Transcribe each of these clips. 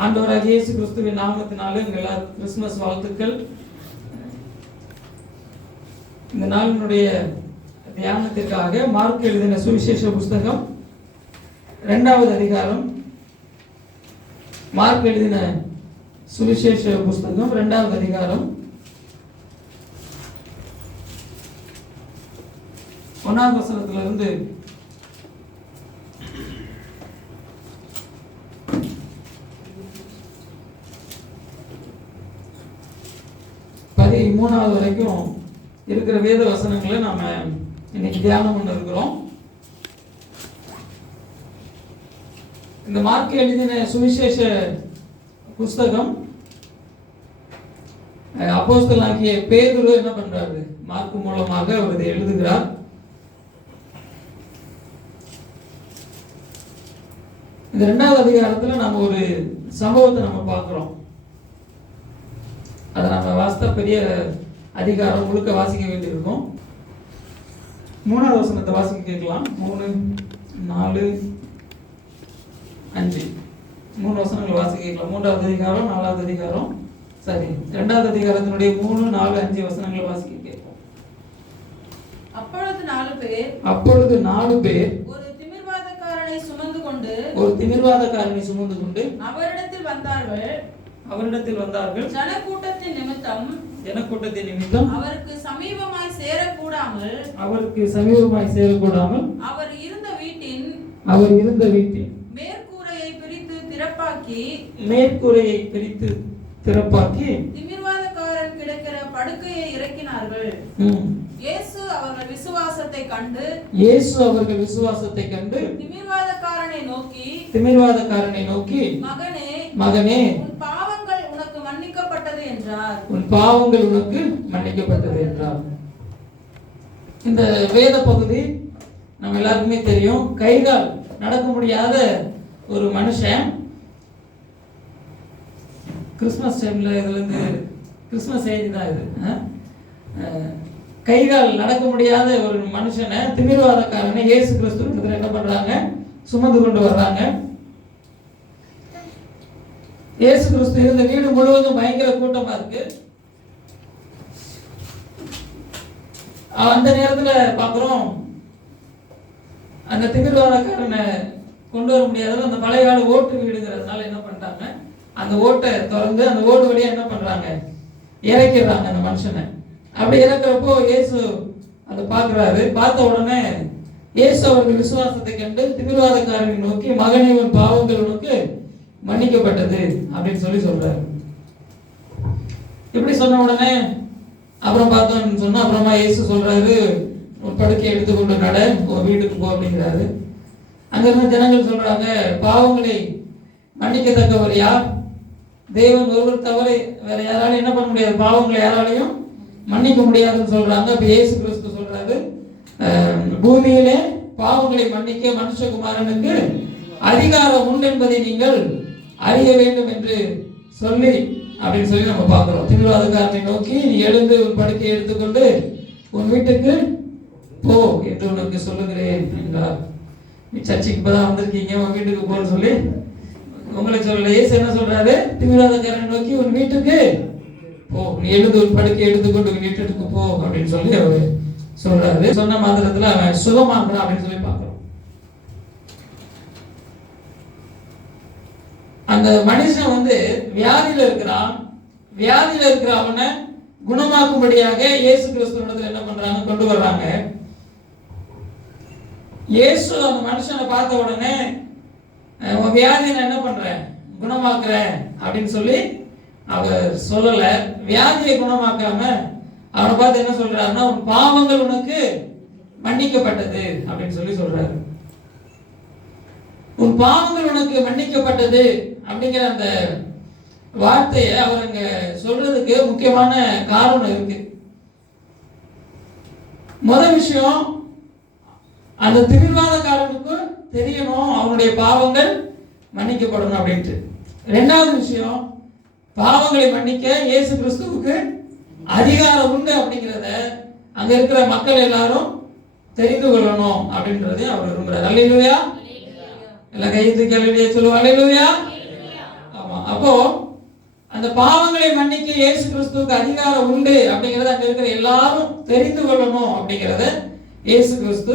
ஆண்டவராகிய இயேசு கிறிஸ்துவின் நாமத்தினாலே எல்லாருக்கும் கிறிஸ்துமஸ் வாழ்த்துக்கள். இந்த நாளினுடைய தியானத்திற்காக மார்க் எழுதின சுவிசேஷ புஸ்தகம் 2வது அதிகாரம். மார்க் எழுதின சுவிசேஷ புஸ்தகம் 2வது அதிகாரம் 1ஆம் வசனத்திலிருந்து 13வது வரைக்கும் இருக்கிற வேத வசனங்களை நாம இன்னைக்கு தியானம் பண்ண இருக்கிறோம். இந்த மார்க் எழுதின சுவிசேஷ புஸ்தகம் அப்போஸ்தலனாகிய பேதுரு என்ன பண்றாரு? மார்க் மூலமாக அவர் இதை எழுதுகிறார். இந்த 2வது அதிகாரத்துல நம்ம ஒரு சம்பவத்தை நம்ம பார்க்கிறோம். அதை நம்ம வாசித்த பெரிய அதிகாரம் முழுக்க வாசிக்க வேண்டியிருக்கும். 3வது வசனத்தை வாசிக்க கேட்கலாம். 3, 4, 5 3 வசனங்கள் வாசிக்க கேட்கலாம். 3வது அதிகாரம், 4வது அதிகாரம், சரி 2வது அதிகாரத்தினுடைய 3, 4, 5 வசனங்களை வாசிக்க கேட்போம். அப்பொழுது 4 பேர் ஒரு திமிர்வாதக்காரனை சுமந்து கொண்டு அவரிடத்தில் வந்தார்கள். ஜனக்கூட்டத்தின் நிமித்தம் அவருக்கு சமீபமாய் சேரக்கூடாமல் அவர் இருந்த வீட்டின் மேற்கூரையை பிரித்து திறப்பாக்கி திமிர்வாதக்காரன் கிடக்கிற படுக்கையை இறக்கினார்கள். இயேசு அவர்கள் விசுவாசத்தை கண்டு திமிர்வாதக்காரனை நோக்கி மகனே உன் பாவங்கள் உனக்கு மன்னிக்கப்பட்டது என்றார். இந்த வேத பகுதி நம்ம எல்லாருக்குமே தெரியும். கைகால் நடக்க முடியாத ஒரு மனுஷன், கிறிஸ்துமஸ் டைம்ல இதுல இருந்து கிறிஸ்துமஸ் செய்தி தான் இது. கைகால் நடக்க முடியாத ஒரு மனுஷனை திமிர்வாதக்காரனை இயேசு கிறிஸ்து என்ன பண்றாங்க? சுமந்து கொண்டு வர்றாங்க. இயேசு கிறிஸ்து இருந்த வீடு முழுவதும் பயங்கர கூட்டமா இருக்கு. அந்த நேரத்துல பாக்குறோம், அந்த திமிர்வாதக்காரனை கொண்டு வர முடியாத அந்த பழைய கால ஓட்டு வீடுங்கிறதுனால என்ன பண்றாங்க? அந்த ஓட்டை திறந்து அந்த ஓடு வழியா என்ன பண்றாங்க? இறக்கிறாங்க அந்த மனுஷனை. அப்படி இறக்குறப்போ இயேசு அதை பார்க்கிறாரு. பார்த்த உடனே இயேசு அவர்கள் விசுவாசத்தை கண்டு திமிர்வாதக்காரனை நோக்கி மகனே உன் பாவங்கள் உனக்கு மன்னிக்கப்பட்டது அப்படின்னு சொல்றாரு. இப்படி சொன்ன உடனே அப்புறம் பார்த்தோம்னு சொன்னா அப்புறமா இயேசு சொல்றாரு, ஒரு படுக்கை எடுத்துக்கொண்டு நட, உன் வீட்டுக்கு போ அப்படிங்கிறாரு. அங்க இருந்த ஜனங்கள் சொல்றாங்க, பாவங்களை மன்னிக்கத்தக்கவர் யார்? தேவன் ஒருவர் தவிர வேற யாராலும் என்ன பண்ண முடியாது, பாவங்களை யாராலையும் மன்னிக்க முடியாதுன்னு சொல்றாங்க. அப்ப இயேசு கிறிஸ்து சொல்றாரு, பூமியிலே பாவங்களை மன்னிக்க மனுஷகுமாரனுக்கு அதிகாரம் உண்டு என்பதை நீங்கள் அறிய வேண்டும் என்று அப்படின்னு நம்ம பார்க்கிறோம். திமிர்வாதக்காரனை நோக்கி நீ எழுந்து உன் படுக்கையை எடுத்துக்கொண்டு உன் வீட்டுக்கு போ என்று உனக்கு சொல்லுகிறேன் என்றார். நீ சர்ச்சைக்கு இப்பதான் வந்திருக்கீங்க, உன் வீட்டுக்கு போன்னு சொல்லி உங்களை சொல்லல. இயேசு என்ன சொல்றாரு? திமிர்வாதக்காரனை நோக்கி உன் வீட்டுக்கு போ, நீ எழுந்து உன் படுக்கையை எடுத்துக்கொண்டு உன் வீட்டுக்கு போ அப்படின்னு சொல்லி அவர் சொல்றாரு. சொன்ன மாத்திரத்துல அவன் சுகமாக்குறான் அப்படின்னு சொல்லி பார்க்கிறோம். அந்த மனுஷன் வியாதியில இருக்கிறான். வியாதியில இருக்கிற அவனை குணமாக்கும்படியாக இயேசு கிறிஸ்துவிடத்துல என்ன பண்றாங்க? கொண்டு வர்றாங்க. இயேசு அந்த மனுஷனை பார்த்த உடனே உன் வியாதியை என்ன பண்றேன்? குணமாக்குறேன் அப்படின்னு சொல்லி அவர் சொல்லல. வியாதியை குணமாக்காம அவனை பார்த்து என்ன சொல்றாருன்னா, உன் பாவங்கள் உனக்கு மன்னிக்கப்பட்டது அப்படின்னு சொல்லி சொல்றாரு. உன் பாவங்கள் உனக்கு மன்னிக்கப்பட்டது அப்படிங்கிற அந்த வார்த்தையை அவர் அங்க சொல்றதுக்கு முக்கியமான காரணம் இருக்கு. முதல் விஷயம், அந்த திமிர்வாதக்காரனுக்கு தெரியணும் அவனுடைய பாவங்கள் மன்னிக்கப்படணும் அப்படின்ட்டு. 2வது விஷயம், பாவங்களை மன்னிக்க இயேசு கிறிஸ்துவுக்கு அதிகாரம் உண்டு அப்படிங்கிறத அங்க இருக்கிற மக்கள் எல்லாரும் தெரிந்து கொள்ளணும் அப்படின்றதை அவர் விரும்புறார். அல்லேலூயா. எல்லாம் கை தூக்கி அல்லேலூயா சொல்லுவோம். அல்லேலூயா. ஆமா, அப்போ அந்த பாவங்களை மன்னிக்க இயேசு கிறிஸ்துவுக்கு அதிகாரம் உண்டு அப்படிங்கறத அங்க இருக்கிற எல்லாரும் தெரிந்து கொள்ளணும் அப்படிங்கறத இயேசு கிறிஸ்து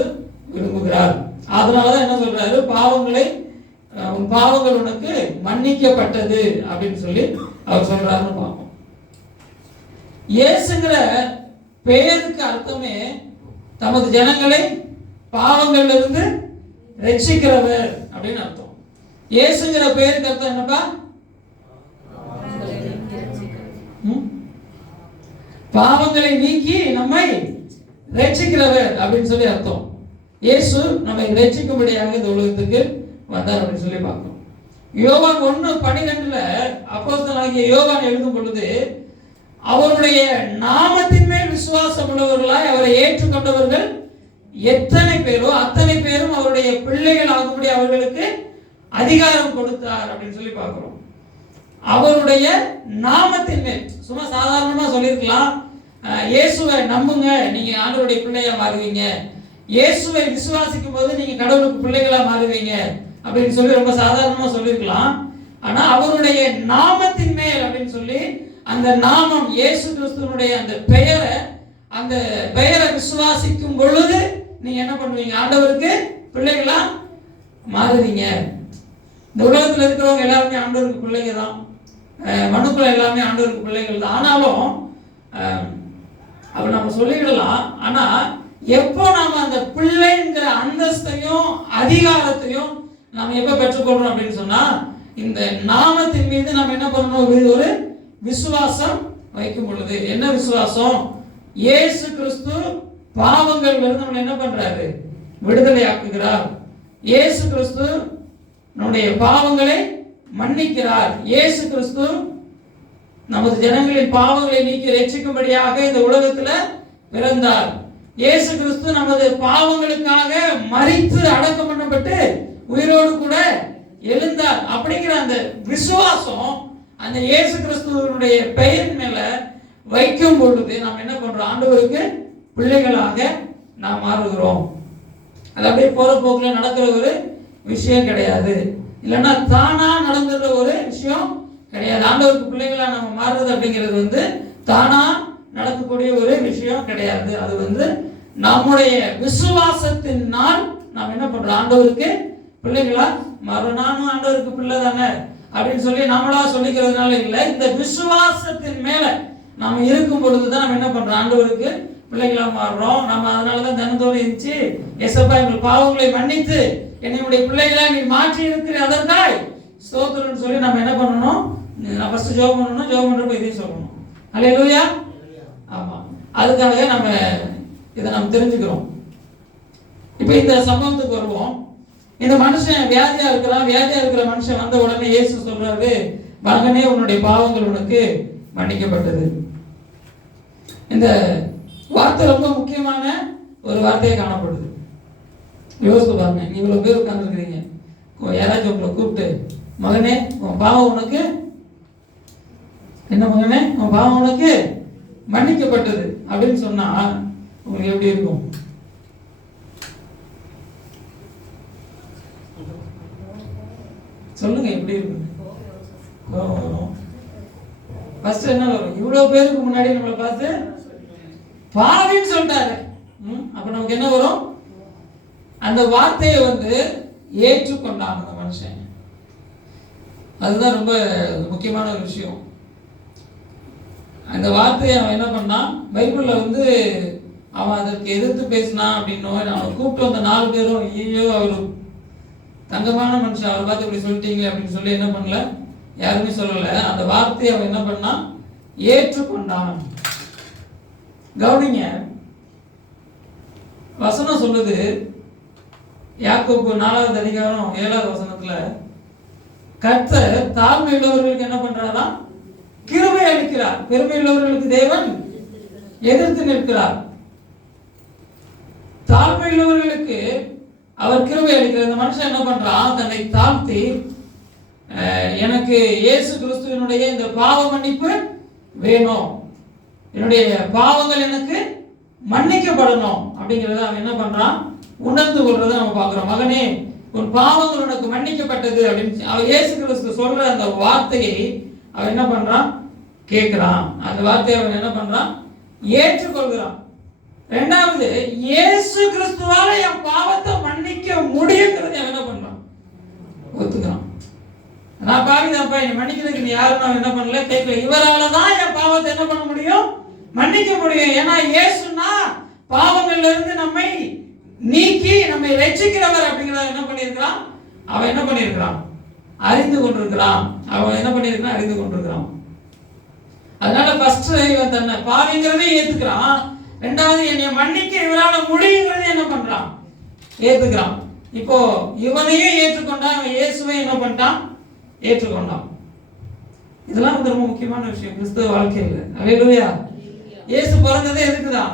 விரும்புகிறார். அதனாலதான் என்ன சொல்றாரு, பாவங்கள் உனக்கு மன்னிக்கப்பட்டது அப்படின்னு சொல்லி அவர் சொல்றாருன்னு பார்ப்போம். இயேசுங்கிற பெயருக்கு அர்த்தமே தமது ஜனங்களை பாவங்கள்ல இருந்து ரட்சிக்கிறவர் அப்படின்னு அர்த்தம். இயேசுங்கிற பெயருக்கு அர்த்தம் என்னப்பா? பாவங்களை நீக்கி நம்மை ரட்சிக்கிறவர் அப்படின்னு சொல்லி அர்த்தம். இயேசு நம்மை ரட்சிக்கும்படியாக இந்த உலகத்துக்கு வந்தார் அப்படின்னு சொல்லி பார்க்கிறோம். யோவான் 1:12 அப்போஸ்தலனாகிய யோவான் எழுதும் பொழுது, அவருடைய நாமத்தின் மேல் விசுவாசம் உள்ளவர்களாய் அவரை ஏற்றுக்கொண்டவர்கள் எத்தனை பேரோ அத்தனை பேரும் அவருடைய பிள்ளைகள் ஆகும்படி அவர்களுக்கு அதிகாரம் கொடுத்தார் அப்படின்னு சொல்லி பார்க்கிறோம். அவருடைய நாமத்தின் மேல், சும்மா சாதாரணமா சொல்லியிருக்கலாம், இயேசுவை நம்புங்க நீங்க ஆண்டவருடைய பிள்ளையா மாறுவீங்க, இயேசுவை விசுவாசிக்கும் போது நீங்க கடவுளுக்கு பிள்ளைகளா மாறுவீங்க அப்படின்னு சொல்லி ரொம்ப சாதாரணமா சொல்லியிருக்கலாம். ஆனா அவருடைய நாமத்தின் மேல் அப்படின்னு சொல்லி, அந்த நாமம் இயேசு கிறிஸ்துவனுடைய அந்த பெயரை விசுவாசிக்கும் பொழுது நீங்க என்ன பண்ணுவீங்க, ஆண்டவருக்கு பிள்ளைகளா மாறுவீங்க. இந்த உலகத்தில் இருக்கிறவங்க எல்லாருமே ஆண்டவருக்கு பிள்ளைங்க தான், மனுக்குள்ள எல்லாமே ஆண்டவருக்கு பிள்ளைகள் தான். ஆனாலும் அப்ப நம்ம சொல்லிடலாம், ஆனா எப்போ நாம அந்த பிள்ளைங்கிற அந்தஸ்தையும் அதிகாரத்தையும் நாம எப்ப பெற்றுக்கொள்றோம் அப்படின்னு சொன்னா, இந்த நாமத்தின் மீது நம்ம என்ன பண்ணணும், ஒரு விசுவாசம் வைக்கும் பொழுது. என்ன விசுவாசம்? இயேசு கிறிஸ்து பாவங்கள் இருந்து நம்ம என்ன பண்றாரு, விடுதலை ஆக்குகிறார். இயேசு கிறிஸ்து நம்முடைய பாவங்களை மன்னிக்கிறார். இயேசு கிறிஸ்து நமது ஜனங்களின் பாவங்களை நீக்கி ரட்சிக்கும்படியாக இந்த உலகத்துல பிறந்தார். இயேசு கிறிஸ்து நமது பாவங்களுக்காக மரித்து அடக்கம் பண்ணப்பட்டு உயிரோடு கூட எழுந்தார். அப்படிங்கிற அந்த விசுவாசம் அந்த இயேசு கிறிஸ்துவனுடைய பெயரின் மேல வைக்கும் பொழுது நாம் என்ன பண்றோம், ஆண்டவருக்கு பிள்ளைகளாக நாம் மாறுகிறோம். அது அப்படியே போற போக்குல நடக்கிற ஒரு விஷயம் கிடையாது, இல்லைன்னா தானா நடந்துற ஒரு விஷயம் கிடையாது. ஆண்டவருக்கு பிள்ளைகளா நம்ம மாறுறது அப்படிங்கிறது தானா நடக்கக்கூடிய ஒரு விஷயம் கிடையாது. அது நம்முடைய விசுவாசத்தினால் நாம் என்ன பண்றோம், ஆண்டவருக்கு பிள்ளைகளா மாறும். நானும் ஆண்டவருக்கு பிள்ளை தானே அப்படின்னு சொல்லி நம்மளா சொல்லிக்கிறதுனால இல்லை, இந்த விசுவாசத்தின் மேல நாம இருக்கும் பொழுதுதான் நம்ம என்ன பண்றோம், ஆண்டவருக்கு பிள்ளைகளா மாறுறோம். நம்ம அதனாலதான் தினந்தோறும் இருந்துச்சு, எசப்பா எங்கள் பாவங்களை மன்னித்து என்னுடைய பிள்ளைகளா நீ மாற்றி இருக்கிற அதற்காய் ஸ்தோத்திரம்னு சொல்லி நம்ம என்ன பண்ணணும், ஃபர்ஸ்ட் ஜெபம் பண்ணணும். ஜெபம் பண்றப்ப இதையும் சொல்லணும், அல்லேலூயா. ஆமா, அதுக்காக நம்ம இதை நம்ம தெரிஞ்சுக்கிறோம். இப்ப இந்த சம்பவத்துக்கு வருவோம். இந்த மனுஷன் வியாதியா இருக்கிற மனுஷன் வந்த உடனே இயேசு சொல்றாரு, மகனே உன்னுடைய பாவங்கள் உனக்கு மன்னிக்கப்பட்டது. இந்த வார்த்தை ரொம்ப முக்கியமான ஒரு வார்த்தையை காணப்படுது. யோசித்து பாருங்க, இவ்வளவு பேர் உட்கார்ந்துருக்கிறீங்க, யாராச்சும் உங்களை கூப்பிட்டு மகனே உன் பாவம் உனக்கு என்ன, மகனே உன் பாவம் உனக்கு மன்னிக்கப்பட்டது அப்படின்னு சொன்னா உங்களுக்கு எப்படி இருக்கும்? சொல்லுங்க, எப்படி இருக்கு? ஃபர்ஸ்ட் என்ன வரும், இவ்வளவு பேருக்கு முன்னாடி நம்மளை பார்த்து பாவின்னு சொல்லிட்டாரு. அப்ப நமக்கு என்ன வரும், அந்த வார்த்தையை ஏற்றுக்கொண்டான் அந்த மனுஷன். அதுதான் ரொம்ப முக்கியமான ஒரு விஷயம். அந்த வார்த்தையை அவன் என்ன பண்ணான், பைபிள்ல அவன் அதற்கு எதிர்த்து பேசினான் அப்படின்னு அவனை கூப்பிட்டு வந்த 4 பேரும் ஐயோ அவரு தங்கமான மனுஷன், அவரை பார்த்து இப்படி சொல்லிட்டீங்களே அப்படின்னு சொல்லி என்ன பண்ணல, யாருமே சொல்லல. அந்த வார்த்தையை அவன் என்ன பண்ணான், ஏற்றுக்கொண்டான். கவனிங்க, வசனம் சொல்லுது, யாக்கோபு 4வது அதிகாரம் 7வது வசனத்துல, கர்த்தர் தாழ்மை உள்ளவர்களுக்கு என்ன பண்றாராம், கிருபை அளிக்கிறார், பெருமை உள்ளவர்களுக்கு தேவன் எதிர்த்து நிற்கிறார். தாழ்மை உள்ளவர்களுக்கு அவர் கிருபை அளிக்கிறார். இந்த மனுஷன் என்ன பண்றான், தன்னை தாழ்த்தி எனக்கு இயேசு கிறிஸ்துவினுடைய இந்த பாவ மன்னிப்பு வேணும், என்னுடைய பாவங்கள் எனக்கு மன்னிக்கப்படணும் அப்படிங்கறத அவன் என்ன பண்றான், உணர்ந்து கொள்றத நம்ம பார்க்கிறோம். மகனே உன் பாவங்கள் உனக்கு மன்னிக்கப்பட்டது அப்படின்னு அவன் இயேசு கிறிஸ்து சொல்ற அந்த வார்த்தையை அவன் என்ன பண்றான்? கேட்கிறான். அந்த வார்த்தையை அவன் என்ன பண்றான்? ஏற்றுக்கொள்கிறான். இரண்டாவது, இயேசு கிறிஸ்துவால என் பாவத்தை மன்னிக்க முடியுங்கிறதை அவன் என்ன பண்றான்? ஒத்துக்கிறான். நான் பாவிதான்ப்பா, என்னை மன்னிக்கிறதுக்கு நீ யாரும் நான் என்ன பண்ணல, கேட்கல. இவரால தான் என் பாவத்தை என்ன பண்ண முடியும்? மன்னிக்க முடியும். ஏன்னா இயேசுனா பாவங்கள்ல இருந்து நம்மை நீக்கி நம்மை ரட்சிக்கிறவர் அப்படிங்கிறத என்ன பண்ணியிருக்கிறான்? அவன் என்ன பண்ணியிருக்கிறான்? அறிந்து கொண்டிருக்கிறான். அவன் என்ன பண்ணியிருக்கிறான்? அறிந்து கொண்டிருக்கிறான். அதனால ஃபர்ஸ்ட் இவன் தன்னை பாவிங்கிறதை ஏத்துக்கிறான். ரெண்டாவது, என்னை மன்னிக்க இவரால முடியுங்கிறதை என்ன பண்றான்? ஏத்துக்கிறான். இப்போ இவனையும் ஏற்றுக்கொண்டான், அவன் இயேசுவை என்ன பண்ணிட்டான்? ஏற்றுக்கொண்டான். இதெல்லாம் ரொம்ப முக்கியமான விஷயம் கிறிஸ்தவ வாழ்க்கையில். அல்லேலூயா. இயேசு பிறந்ததே எதுக்குதான்?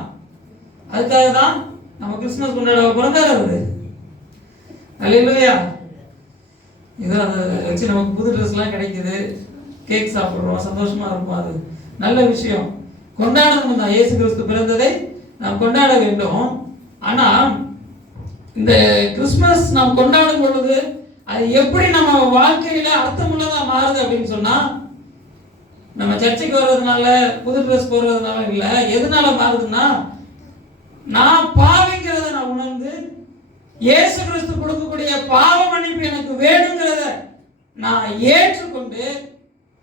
அதுக்காக தான் நம்ம கிறிஸ்துமஸ் கொண்டாட பிறந்தாரு அவரு. அல்லேலூயா. இதை வச்சு நமக்கு புது ட்ரெஸ் எல்லாம் கிடைக்குது, கேக் சாப்பிடுறோம், சந்தோஷமா இருக்கும். அது நல்ல விஷயம், கொண்டாடணும் தான். இயேசு கிறிஸ்து பிறந்ததை நாம் கொண்டாட வேண்டும். ஆனா இந்த கிறிஸ்துமஸ் நாம் கொண்டாடும் பொழுது அது எப்படி நம்ம வாழ்க்கையில அர்த்தமுள்ளதா மாறுது அப்படின்னு சொன்னா, நம்ம சர்ச்சைக்கு வர்றதுனால, புது ட்ரெஸ் போடுறதுனால இல்ல. எதனால மாறுதுன்னா, நான் பாவிங்கிறத நான் உணர்ந்து இயேசு கிறிஸ்து கொடுக்கக்கூடிய பாவ மன்னிப்பு எனக்கு வேணுங்கிறத நான் ஏற்றுக்கொண்டு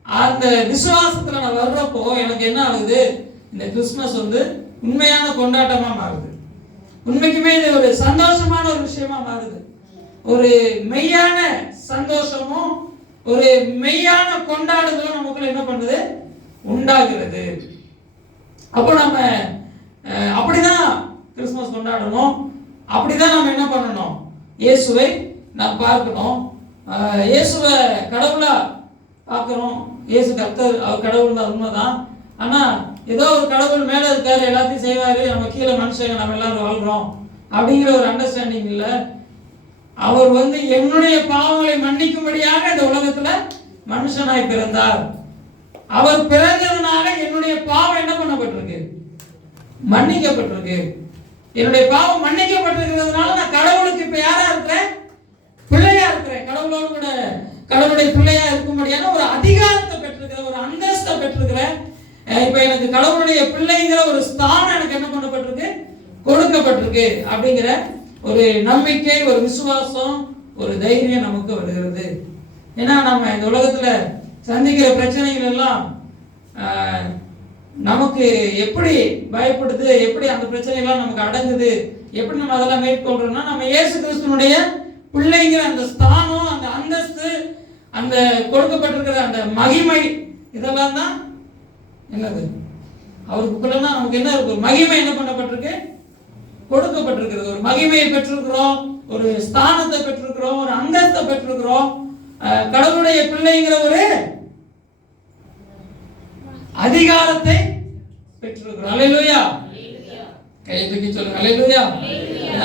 அந்த விசுவாசத்துல நான் வர்றப்போ எனக்கு என்ன ஆகுது? இந்த கிறிஸ்துமஸ் உண்மையான கொண்டாட்டமா மாறுது. உண்மைக்குமே இது ஒரு சந்தோஷமான ஒரு விஷயமா மாறுது. ஒரு மெய்யான சந்தோஷமும் ஒரு மெய்யான கொண்டாடுதலும் நமக்குள்ள என்ன பண்ணுது? உண்டாகிறது. அப்போ நம்ம அப்படிதான் கிறிஸ்துமஸ் கொண்டாடணும். அப்படிதான் நம்ம என்ன பண்ணணும்? இயேசுவை நாம் பார்க்கணும். இயேசுவை கடவுளா பார்க்கிறோம். இயேசு கர்த்தர், அவர் கடவுள் தான், உண்மைதான். ஆனா ஏதோ ஒரு கடவுள் மேல இருக்காரு, எல்லாத்தையும் செய்வாரு, நம்ம கீழே மனுஷங்க, நம்ம எல்லாரும் வாழ்றோம் அப்படிங்கிற ஒரு அண்டர்ஸ்டாண்டிங் இல்லை. அவர் என்னுடைய பாவங்களை மன்னிக்கும்படியாக இந்த உலகத்துல மனுஷனாய் பிறந்தார். அவர் பிறந்ததுனால என்னுடைய பாவம் என்ன பண்ணப்பட்டிருக்கு? மன்னிக்கப்பட்டிருக்கு. என்னுடைய பாவம் மன்னிக்கப்பட்டிருக்கிறதுனால நான் கடவுளுக்கு இப்ப யாரா இருக்கிறேன்? பிள்ளையா இருக்கிறேன். கடவுளோடு கூட கடவுளுடைய பிள்ளையா இருக்கும்படியான ஒரு அதிகாரத்தை பெற்றிருக்கிறேன், ஒரு அந்தஸ்தை பெற்றிருக்கிறேன். இப்ப எனக்கு கடவுளுடைய பிள்ளைங்கிற ஒரு ஸ்தானம் எனக்கு என்ன பண்ணப்பட்டிருக்கு? கொடுக்கப்பட்டிருக்கு. அப்படிங்கிற ஒரு நம்பிக்கை, ஒரு விசுவாசம், ஒரு தைரியம் நமக்கு வருகிறது. ஏன்னா நம்ம இந்த உலகத்துல சந்திக்கிற பிரச்சனைகள் எல்லாம் நமக்கு எப்படி பயப்படுது, எப்படி அந்த பிரச்சனைகள்லாம் நமக்கு அடங்குது, எப்படி நம்ம அதெல்லாம் மேற்கொள்றோம்னா, நம்ம இயேசு கிறிஸ்துனுடைய பிள்ளைங்கிற அந்த ஸ்தானம், அந்த அந்தஸ்து, அந்த கொடுக்கப்பட்டிருக்கிற அந்த மகிமை, இதெல்லாம் தான் என்னது? அவருக்கு பிள்ளைனா நமக்கு என்ன இருக்கு? ஒரு மகிமை என்ன பண்ணப்பட்டிருக்கு? கொடுக்கப்பட்டிருக்கிறது. ஒரு மகிமையை பெற்றிருக்கிறோம், ஒரு ஸ்தானத்தை பெற்றிருக்கிறோம், ஒரு அந்தஸ்தை பெற்றிருக்கிறோம். கடவுளுடைய பிள்ளைங்கிற ஒரு அதிகாரத்தை பெற்றிருக்கிறோம். அல்லேலூயா. கையை தூக்கி சொல்லுங்க அல்லேலூயா.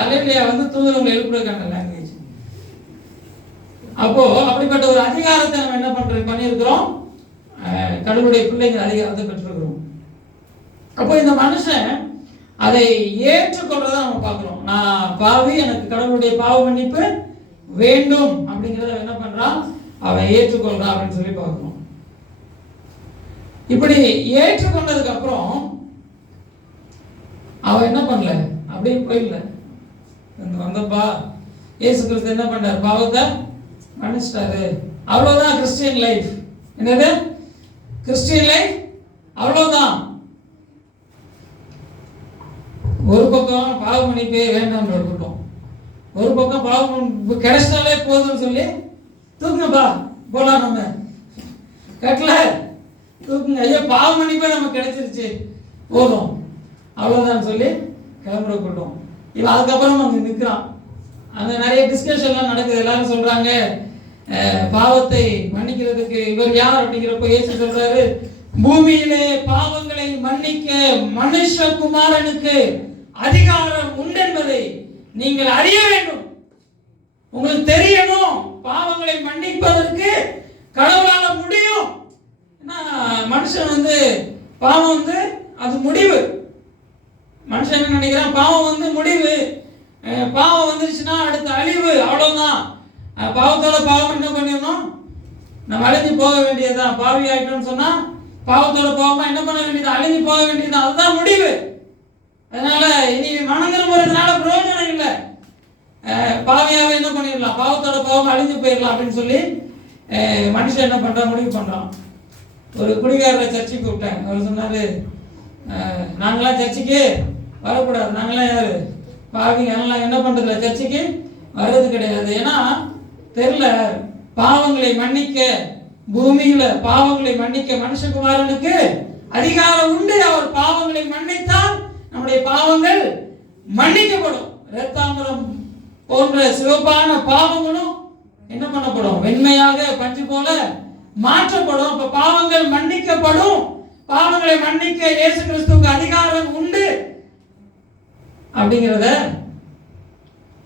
அல்லேலூயா தூதரங்களை எழுப்புறதுக்கான லாங்குவேஜ். அப்போ அப்படிப்பட்ட ஒரு அதிகாரத்தை நம்ம என்ன பண்ணியிருக்கிறோம்? கடவுளுடைய பிள்ளைங்கிற அதிகாரத்தை பெற்றிருக்கிறோம். அப்போ இந்த மனுஷன் அதை ஏற்றுக்கொள்றத நம்ம பார்க்கிறோம். நான் பாவி, எனக்கு கடவுளுடைய பாவ மன்னிப்பு வேண்டும் அப்படிங்கிறத என்ன பண்றான்? அவன் ஏற்றுக்கொள்றான் அப்படின்னு சொல்லி பார்க்கிறோம். இப்படி ஏற்றுக்கொண்டதுக்கு அப்புறம் அவன் என்ன பண்ணல, அப்படியே போயிடல. வந்தப்பா இயேசு கிறிஸ்து என்ன பண்ணார்? பாவத்தை மன்னிச்சிட்டாரு. அவ்வளவுதான் கிறிஸ்டியன் லைஃப். என்னது கிறிஸ்டியன் லைஃப்? அவ்வளவுதான். ஒரு பக்கம் பாவ மன்னிப்பே வேண்டாம் இருக்கட்டும், ஒரு பக்கம் பாவம் கிடைச்சாலே போதும்னு சொல்லி தூக்குங்கப்பா போலாம், நம்ம கட்டல தூக்குங்க, ஐயோ பாவ மன்னிப்பே நமக்கு கிடைச்சிருச்சு போதும் அவ்வளோதான் சொல்லி கிளம்புறப்பட்டோம். இவன் அதுக்கப்புறம் அங்கே நிற்கிறான். அங்கே நிறைய டிஸ்கஷன்லாம் நடக்குது. எல்லாரும் சொல்றாங்க பாவத்தை மன்னிக்கிறதுக்கு இவர் யார் அப்படிங்கிறப்ப இயேசு சொல்றாரு, பூமியிலே பாவங்களை மன்னிக்க மனுஷகுமாரனுக்கு அதிகாரம் உண்டு என்பதை நீங்கள் அறிய வேண்டும். உங்களுக்கு தெரியணும், பாவங்களை மன்னிப்பதற்கு கடவுளால முடியும். மனுஷன் பாவம் அது முடிவு. மனுஷன் என்ன நினைக்கிறான்? பாவம் முடிவு, பாவம் வந்துருச்சுன்னா அடுத்த அழிவு, அவ்வளவுதான். பாவத்தோட பாவம் என்ன பண்ணிடணும், நம்ம அழிஞ்சு போக வேண்டியதுதான். பாவி ஆயிட்டோம்னு சொன்னா பாவத்தோட பாவமா என்ன பண்ண வேண்டியது, அழிஞ்சு போக வேண்டியது, அதுதான் முடிவு. அதனால இனி மனம் திரும்புறதுனால பிரயோஜனம் இல்லை. பாவியாவே என்ன பண்ணிடலாம், பாவத்தோட பாவம் அழிஞ்சு போயிடலாம் அப்படின்னு சொல்லி மனுஷன் என்ன பண்றான், முடிவு பண்றான். ஒரு குடிகாரரை சர்ச்சைக்கு கூப்பிட்டேன். அவர் சொன்னாரு, நாங்களாம் சர்ச்சைக்கு வரக்கூடாது, நாங்களாம் யாரு பாவிங்க, அதெல்லாம் என்ன பண்றதில்ல, சர்ச்சைக்கு வர்றது கிடையாது. ஏன்னா தெரியல, பாவங்களை மன்னிக்க பூமியில பாவங்களை மன்னிக்க மனுஷகுமாரனுக்கு அதிகாரம் உண்டு. அவர் பாவங்களை மன்னித்தால் நம்முடைய பாவங்கள் மன்னிக்கப்படும். இரத்தாம்பரம் போன்ற சிவப்பான பாவங்களும் என்ன பண்ணப்படும், வெண்மையாக பஞ்சு போல மாற்றப்படும். அப்ப பாவங்கள் மன்னிக்கப்படும். பாவங்களை மன்னிக்க இயேசு கிறிஸ்துவுக்கு அதிகாரம் உண்டு அப்படிங்கிறத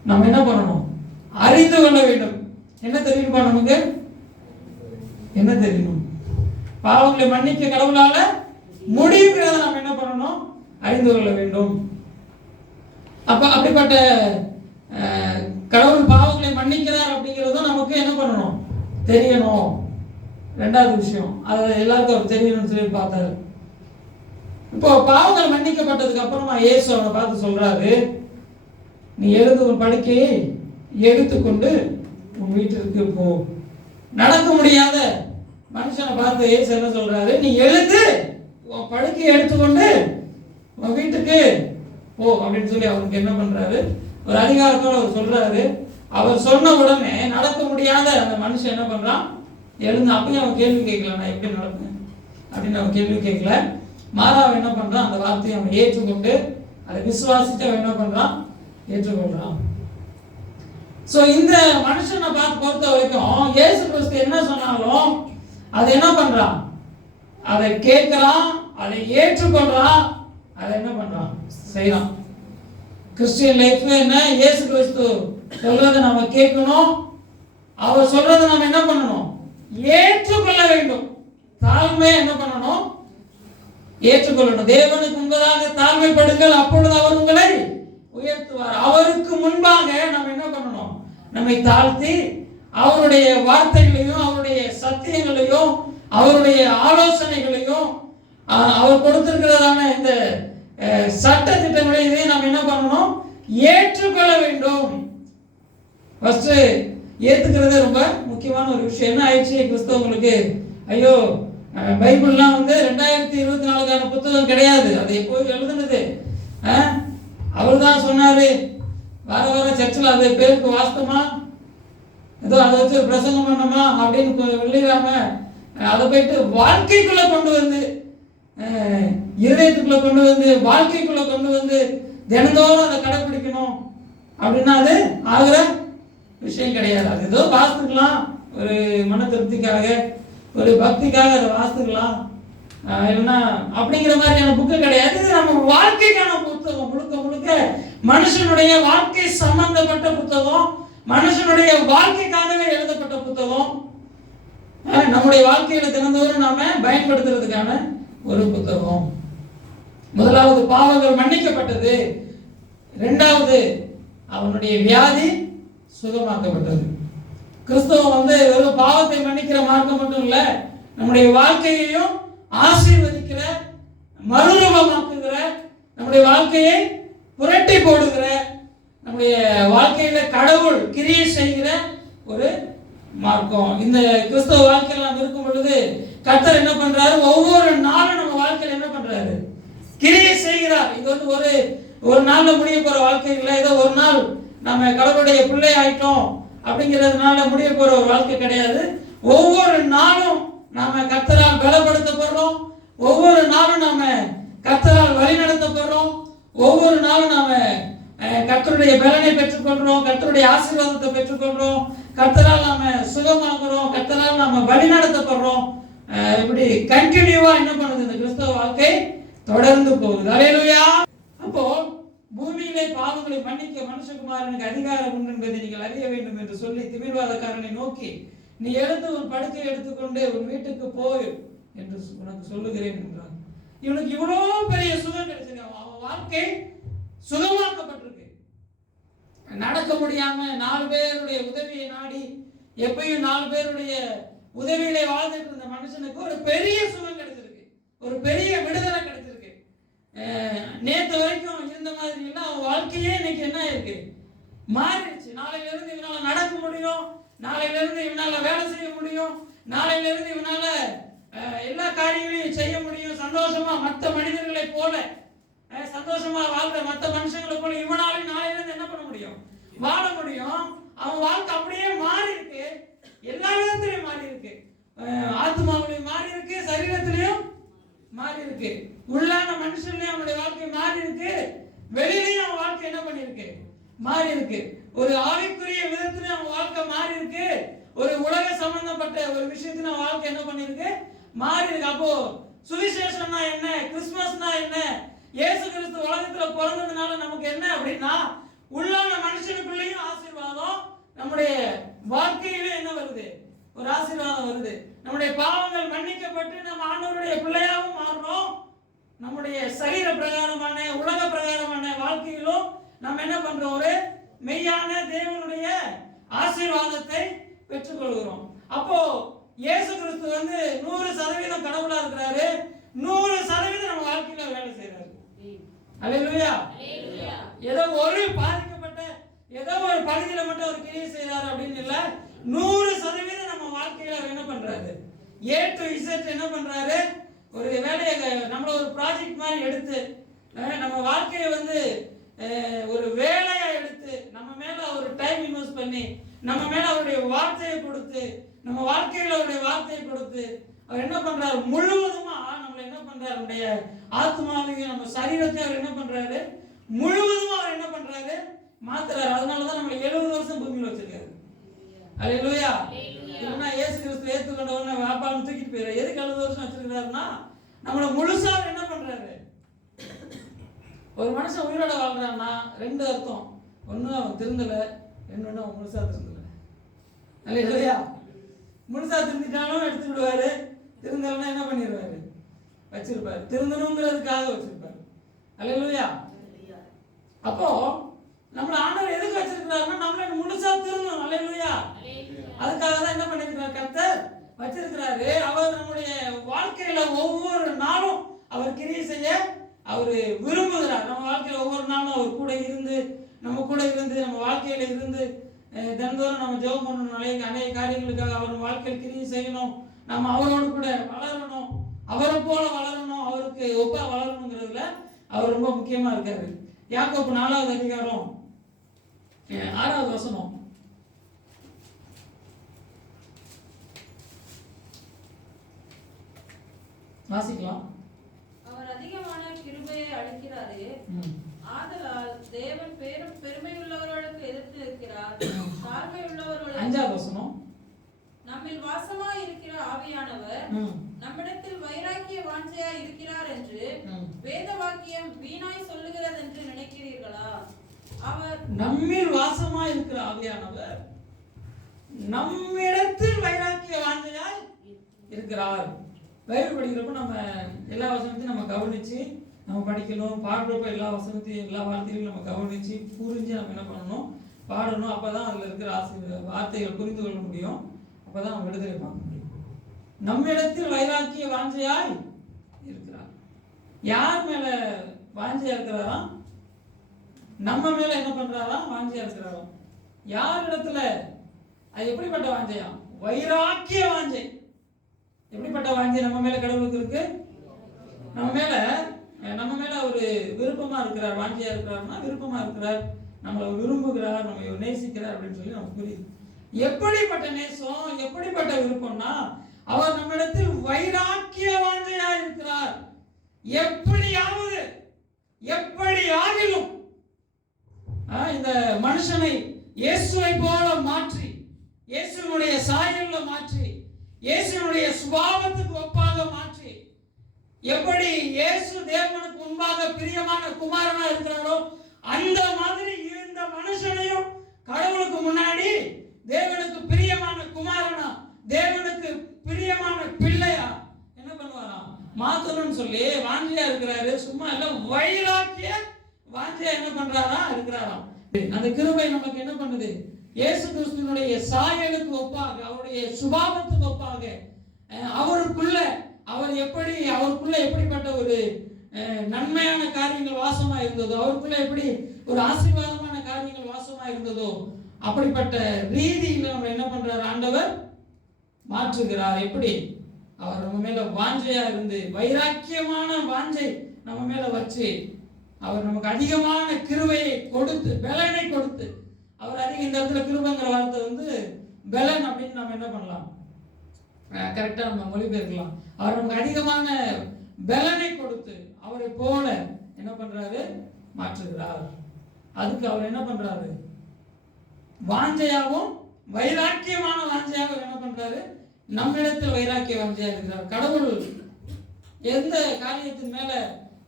நம்ம என்ன பண்ணணும், அறிந்து கொள்ள வேண்டும். என்ன தெரியுமா, நமக்கு என்ன தெரியணும், பாவங்களை மன்னிக்க கடவுளால முடியுங்கிறத நம்ம என்ன பண்ணணும், அறிந்து கொள்ள வேண்டும். அப்ப அப்படிப்பட்ட கடவுள் பாவங்களை மன்னிக்கிறார் அப்படிங்கிறதும் நமக்கு என்ன பண்ணணும், தெரியணும். ரெண்டாவது விஷயம், அது எல்லாருக்கும் அவர் தெரியணும்னு சொல்லி பார்த்தாரு. இப்போ பாவங்கள் மன்னிக்கப்பட்டதுக்கு அப்புறமா இயேசு அவனை பார்த்து சொல்றாரு, நீ எழுந்து உன் படுக்கையை எடுத்துக்கொண்டு உன் வீட்டிற்கு போ. நடக்க முடியாத மனுஷனை பார்த்து இயேசு என்ன சொல்றாரு, நீ எழுந்து உன் படுக்கையை எடுத்துக்கொண்டு உன் வீட்டுக்கு போ அப்படின்னு சொல்லி அவருக்கு என்ன பண்றாரு, ஒரு அதிகாரத்தோட அவர் சொல்றாரு. அவர் சொன்ன உடனே நடக்க முடியாத அந்த மனுஷன் என்ன பண்றான், எழுந்து. அப்பயும் அவன் கேள்வி கேட்கல, நான் எப்படி நடப்பேன் அப்படின்னு அவன் கேள்வி கேட்கல. மாறாவ என்ன பண்றான், அந்த வார்த்தையை அவன் ஏற்றுக்கொண்டு அதை விசுவாசித்து அவன் என்ன பண்றான், ஏற்றுக்கொள்றான். சோ இந்த மனுஷனை பார்த்து பொறுத்த வரைக்கும் இயேசு கிறிஸ்து என்ன சொன்னாலும் அதை என்ன பண்றான், அதை கேட்கிறான், அதை ஏற்றுக்கொள்றான், அதை என்ன பண்றான், செய்யறான். கிறிஸ்டியன் லைஃப் என்ன, இயேசு கிறிஸ்து சொல்றதை நம்ம கேட்கணும், அவர் சொல்றதை நம்ம என்ன பண்ணணும், ஏற்றுக்கொள்ள வேண்டும். தாழ்மையை என்ன பண்ணணும், ஏற்றுக்கொள்ளணும். தேவனுக்கு முன்பதாக தாழ்மைப்படுங்கள், அப்பொழுது அவர் உங்களை உயர்த்துவார். அவருக்கு முன்பாக நாம் என்ன பண்ணணும், நம்மை தாழ்த்தி அவருடைய வார்த்தைகளையும் அவருடைய சத்தியங்களையும் அவருடைய ஆலோசனைகளையும் அவர் கொடுத்திருக்கிறதான இந்த சட்ட திட்டங்களை இதையும் நாம் என்ன பண்ணணும், ஏற்றுக்கொள்ள வேண்டும். ஃபர்ஸ்ட் ஏத்துக்கிறது ரொம்ப முக்கியமான ஒரு விஷயம். என்ன ஆயிடுச்சு, கிறிஸ்தவங்களுக்கு ஐயோ பைபிள்லாம் 2024 புத்தகம் கிடையாது, அது எப்போ எழுதுனது, அவர் தான் சொன்னாரு, வர வர சர்ச்சில் அது பேருக்கு வாஸ்தமா ஏதோ அதை வச்சு பிரசங்கம் பண்ணமா அப்படின்னு வெளியிடாம அதை போயிட்டு வாழ்க்கைக்குள்ள கொண்டு வந்து, இருதயத்துக்குள்ள கொண்டு வந்து, வாழ்க்கைக்குள்ள கொண்டு வந்து தினந்தோறும் அதை கடைபிடிக்கணும் அப்படின்னா அது ஆகிற விஷயம் கிடையாது. அது ஏதோ வாசித்துக்கலாம், ஒரு மன திருப்திக்காக ஒரு பக்திக்காக அதை வாசித்துக்கலாம், இல்லைன்னா அப்படிங்கிற மாதிரியான புக்கு கிடையாது. இது நம்ம வாழ்க்கைக்கான புத்தகம், முழுக்க முழுக்க மனுஷனுடைய வாழ்க்கை சம்பந்தப்பட்ட புத்தகம், மனுஷனுடைய வாழ்க்கைக்காகவே எழுதப்பட்ட புத்தகம், நம்முடைய வாழ்க்கையில தினந்தோறும் நாம பயன்படுத்துறதுக்கான ஒரு புத்தகம். முதலாவது பாவங்கள் மன்னிக்கப்பட்டது, இரண்டாவது அவனுடைய வியாதி சுகமாக்கப்பட்டது. கிறிஸ்தவம் வெறும் பாவத்தை மன்னிக்கிற மார்க்கம் மட்டும் இல்ல, நம்முடைய வாழ்க்கையையும் ஆசீர்வதிக்கிற, மறுரூபமாக்குகிற, நம்முடைய வாழ்க்கையை புரட்டி போடுகிற, நம்முடைய வாழ்க்கையில கடவுள் கிரியை செய்கிற ஒரு மார்க்கம். இந்த கிறிஸ்தவ வாழ்க்கையில் நாம் இருக்கும் பொழுது கர்த்தர் என்ன பண்றாரு, ஒவ்வொரு நாளும் நம்ம வாழ்க்கையில் என்ன பண்றாரு, கிரியை செய்கிறார். இது ஒரு நாள்ல முடிய போற வாழ்க்கை இல்லை, ஏதோ ஒரு நாள் நம்ம கடவுளுடைய பிள்ளை ஆயிட்டோம் அப்படிங்கிறதுனால முடிய போற ஒரு வாழ்க்கை கிடையாது. ஒவ்வொரு நாளும் நாம கர்த்தரால் பலப்படுத்தப்படுறோம், ஒவ்வொரு நாளும் நாம கர்த்தரால் வழிநடத்தப்படுறோம், ஒவ்வொரு நாளும் நாம கர்த்தருடைய பலனை பெற்றுக்கொள்றோம், கர்த்தருடைய ஆசீர்வாதத்தை பெற்றுக்கொள்றோம், கர்த்தரால் நாம சுகமாக்குறோம், கர்த்தரால் நாம வழிநடத்தப்படுறோம். இப்படி கண்டினியூவா என்ன பண்ணுது, இந்த கிறிஸ்தவ வாழ்க்கை தொடர்ந்து போகுது. அல்லேலூயா. அப்போ பூமியிலே பாவங்களை மன்னிக்க மனுஷகுமாரனுக்கு அதிகாரம் உண்டு என்பதை நீங்கள் அறிய வேண்டும் என்று சொல்லி திமிர்வாதக்காரனை நோக்கி, நீ எழுந்து உன் படுக்கை எடுத்துக்கொண்டு உன் வீட்டுக்கு போய் என்று உனக்கு சொல்லுகிறேன் என்றான். இவனுக்கு இவ்வளவு பெரிய சுகம் கிடைச்சிருக்கு, அவன் வாழ்க்கை சுகமாக்கப்பட்டிருக்கு. நடக்க முடியாம 4 பேருடைய உதவியை நாடி எப்பயும் 4 பேருடைய உதவியிலே வாழ்ந்துட்டு இருந்த மனுஷனுக்கு ஒரு பெரிய சுகம் கிடைச்சிருக்கு, ஒரு பெரிய விடுதலை கிடைச்சிருக்கு. நேற்று வரைக்கும் இருந்த மாதிரி இல்லை, அவன் வாழ்க்கையே இன்னைக்கு என்ன இருக்கு, மாறிடுச்சு. நாளையில இருந்து இவனால நடக்க முடியும், நாளையில இருந்து இவனால வேலை செய்ய முடியும், நாளையில இருந்து இவனால எல்லா காரியங்களையும் செய்ய முடியும். சந்தோஷமா மற்ற மனிதர்களை போல சந்தோஷமா வாழ்ற மற்ற மனுஷங்களை போல இவனாலும் நாளையில இருந்து என்ன பண்ண முடியும், வாழ முடியும். அவன் வாழ்க்கை அப்படியே மாறி இருக்கு, எல்லா விதத்திலையும் மாறி இருக்கு. ஆத்மாவிலையும் மாறி இருக்கு, சரீரத்திலையும் மாறி இருக்கு, உள்ளான மனுஷன்லயும் அவனுடைய வாழ்க்கை மாறி இருக்கு, வெளியிலையும் அவன் வாழ்க்கை என்ன பண்ணிருக்கு, மாறி இருக்கு. ஒரு ஆவிக்குரிய விதத்திலையும் அவன் வாழ்க்கை மாறி இருக்கு, ஒரு உலக சம்பந்தப்பட்ட ஒரு விஷயத்துல அவன் வாழ்க்கை என்ன பண்ணிருக்கு, மாறி இருக்கு. அப்போ சுவிசேஷம்னா என்ன, கிறிஸ்துமஸ்னா என்ன, இயேசு கிறிஸ்து உலகத்துல பிறந்ததுனால நமக்கு என்ன அப்படின்னா, உள்ளான மனுஷனுக்குள்ளேயும் ஆசீர்வாதம், நம்முடைய வாழ்க்கையிலே என்ன வருது, ஒரு ஆசீர்வாதம் வருது. நம்முடைய பாவங்கள் மன்னிக்கப்பட்டு நம்ம ஆண்டவருடைய பிள்ளையாகவும் மாறுறோம். நம்முடைய சரீர பிரகாரமான உலக பிரகாரமான வாழ்க்கையிலும் நாம் என்ன பண்றோம், ஒரு மெய்யான தேவனுடைய ஆசீர்வாதத்தை பெற்றுக்கொள்கிறோம். அப்போ இயேசு கிறிஸ்து 100% கடவுளா இருக்கிறாரு, 100% நம்ம வாழ்க்கையில வேலை செய்யறாரு. அல்லேலூயா. ஏதோ ஒரு பாதிக்கப்பட்ட ஏதோ ஒரு பகுதியில மட்டும் அவர் கிரியை செய்யறாரு அப்படின்னு இல்ல, 100% நம்ம வாழ்க்கையில என்ன பண்றாரு, A to Z என்ன பண்றாரு, ஒரு வேலையை நம்மள ஒரு ப்ராஜெக்ட் மாதிரி எடுத்து நம்ம வாழ்க்கையை ஒரு வேலையா எடுத்து நம்ம மேல ஒரு டைம் இன்வெஸ்ட் பண்ணி நம்ம மேல அவருடைய வார்த்தையை கொடுத்து நம்ம வாழ்க்கையில அவருடைய வார்த்தையை கொடுத்து அவர் என்ன பண்றாரு, முழுவதுமா நம்மள என்ன பண்றாரு, நம்முடைய ஆத்மாவையும் நம்ம சரீரத்தையும் அவர் என்ன பண்றாரு, முழுவதுமா அவர் என்ன பண்றாரு, மாத்துறாரு. அதனாலதான் நம்மள 70 வருஷம் பூமியில வச்சிருக்காரு. அல்லேலூயா. இல்லைன்னா இயேசு கிறிஸ்து ஏற்றுக்கொண்டவன வாப்பான்னு தூக்கிட்டு போயிரு. எதுக்கு 70 வருஷம் வச்சிருக்கிறாருன்னா நம்மள முழுசா என்ன பண்றாரு. ஒரு மனுஷன் உயிரோட வாழ்றான்னா 2 அர்த்தம், ஒண்ணு அவன் திருந்தல, இன்னொன்னு அவன் முழுசா திருந்தல. அல்லேலூயா. முழுசா திருந்திட்டாலும் எடுத்து விடுவாரு, திருந்தலன்னா என்ன பண்ணிடுவாரு, வச்சிருப்பாரு, திருந்தணுங்கிறதுக்காக வச்சிருப்பாரு. அல்லேலூயா. அப்போ நம்மள ஆண்டவர் எதுக்கு வச்சிருக்கிறாருன்னா நம்மள முழுசா திருந்தணும். அல்லேலூயா. அதுக்காக தான் என்ன பண்ணிருக்கிறார், கர்த்தர் வச்சிருக்கிறாரு. அவர் நம்முடைய வாழ்க்கையில ஒவ்வொரு நாளும் அவர் கிரியை செய்ய அவர் விரும்புகிறார். நம்ம வாழ்க்கையில ஒவ்வொரு நாளும் அவர் கூட இருந்து நம்ம கூட இருந்து நம்ம வாழ்க்கையில இருந்து தினந்தோறும் நம்ம ஜெபம் பண்ணணும், அநேக காரியங்களுக்காக அவர் வாழ்க்கையில் கிரியை செய்யணும், நம்ம அவரோடு கூட வளரணும், அவரை போல வளரணும், அவருக்கு ஒப்பா வளரணுங்கிறதுல அவர் ரொம்ப முக்கியமா இருக்காரு. யாக்கோபு 4வது அதிகாரம் 6வது வசனம் வாசிக்கலாம். அவர் அதிகமான கிருபையை அளிக்கிறாரே, ஆதலால் தேவன் பெருமை உள்ளவர்களுக்கு எதிர்த்து இருக்கிறார், தாழ்மை உள்ளவர்களுக்கு. 5வது வசனம், நம்மில் வாசமாய் இருக்கிற ஆவியானவர் நம்மிடத்தில் வைராக்கிய வாஞ்சையாய் இருக்கிறார் என்று வேத வாக்கியம் வீணாய் சொல்லுகிறது என்று நினைக்கிறீர்களா? அவர் நம்மில் வாசமாய் இருக்கிற ஆவியானவர் நம்மிடத்தில் வைராக்கிய வாஞ்சையாய் இருக்கிறார். பைபிள் படிக்கிறப்ப நம்ம எல்லா வசனத்தையும் நம்ம கவனிச்சு நம்ம படிக்கணும், பாடுறப்ப எல்லா வசனத்தையும் எல்லா வார்த்தைகளையும் நம்ம கவனிச்சு புரிஞ்சு நம்ம என்ன பண்ணணும், பாடணும். அப்பதான் அதுல இருக்கிற வார்த்தைகளை புரிந்து கொள்ள முடியும், அப்பதான் நம்ம விடுதலை பார்க்க முடியும். நம்மிடத்தில் வைராக்கிய வாஞ்சையாய் இருக்கிறார். யார் மேல வாஞ்சையா இருக்கிறாராம், நம்ம மேல என்ன பண்றாராம், வாஞ்சையா இருக்கிறாராம். யார் இடத்துல, அது எப்படிப்பட்ட வாஞ்சையா, வைராக்கிய வாஞ்சை. எப்படிப்பட்ட வாஞ்சை நம்ம மேல கடவுளுக்கு இருக்கு, நம்ம மேல ஒரு விருப்பமா இருக்கிறார், வாஞ்சையா இருக்கிறார்னா விருப்பமா இருக்கிறார், நம்மளை விரும்புகிறார், நம்ம நேசிக்கிறார் அப்படின்னு சொல்லி நமக்கு புரியுது. எப்படிப்பட்ட நேசம், எப்படிப்பட்ட விருப்பம்னா அவர் நம்மிடத்தில் வைராக்கிய வாஞ்சையா இருக்கிறார். எப்படியாவது எப்படியாகிலும் இந்த மனுஷனை இயேசுவை போல மாற்றி, இயேசுனுடைய சாயல்ல மாற்றி, இயேசுனுடைய சுபாவத்துக்கு ஒப்பாக மாற்றி, எப்படி இயேசு தேவனுக்கு முன்பாக பிரியமான குமாரனா இருக்கிறாரோ அந்த மாதிரி இந்த மனுஷனையும் கடவுளுக்கு முன்னாடி தேவனுக்கு பிரியமான குமாரனா, தேவனுக்கு பிரியமான பிள்ளையா என்ன பண்ணுவாராம், மாத்தணும்னு சொல்லி வாஞ்சியா இருக்கிறாரு. சும்மா இல்ல, வைராக்கிய வாஞ்சியா என்ன பண்றாரா இருக்கிறாராம். அந்த கிருபை நமக்கு என்ன பண்ணுது? இயேசு கிறிஸ்துவினுடைய சாயலுக்கு ஒப்பாக, அவருடைய சுபாவத்துக்கு ஒப்பாக, அவருக்குள்ள எப்படிப்பட்ட ஒரு நன்மையான காரியங்கள் வாசமா இருந்ததோ, அவருக்குள்ள எப்படி ஒரு ஆசீர்வாதமான காரியங்கள் வாசமா இருந்ததோ, அப்படிப்பட்ட ரீதியில் நம்ம என்ன பண்றாரு? ஆண்டவர் மாற்றுகிறார். எப்படி? அவர் நம்ம மேல வாஞ்சையா இருந்து, வைராக்கியமான வாஞ்சை நம்ம மேல வச்சு, அவர் நமக்கு அதிகமான கிருபையை கொடுத்து, பலனை கொடுத்து, அவர் அதிக, இந்த இடத்துல கிருபைங்கிற வார்த்தை பலன் அப்படின்னு நம்ம என்ன பண்ணலாம், கரெக்டா நம்ம மொழிபெயர்க்கலாம். அவர் நமக்கு அதிகமான பலனை கொடுத்து அவரை போல என்ன பண்றாரு? மாற்றுகிறார். அதுக்கு அவர் என்ன பண்றாரு? வாஞ்சையாகவும் வைராக்கியமான வாஞ்சையாக என்ன பண்றாரு? நம்மிடத்தில் வைராக்கிய வாஞ்சையா இருக்கிறார். கடவுள் எந்த காரியத்தின் மேல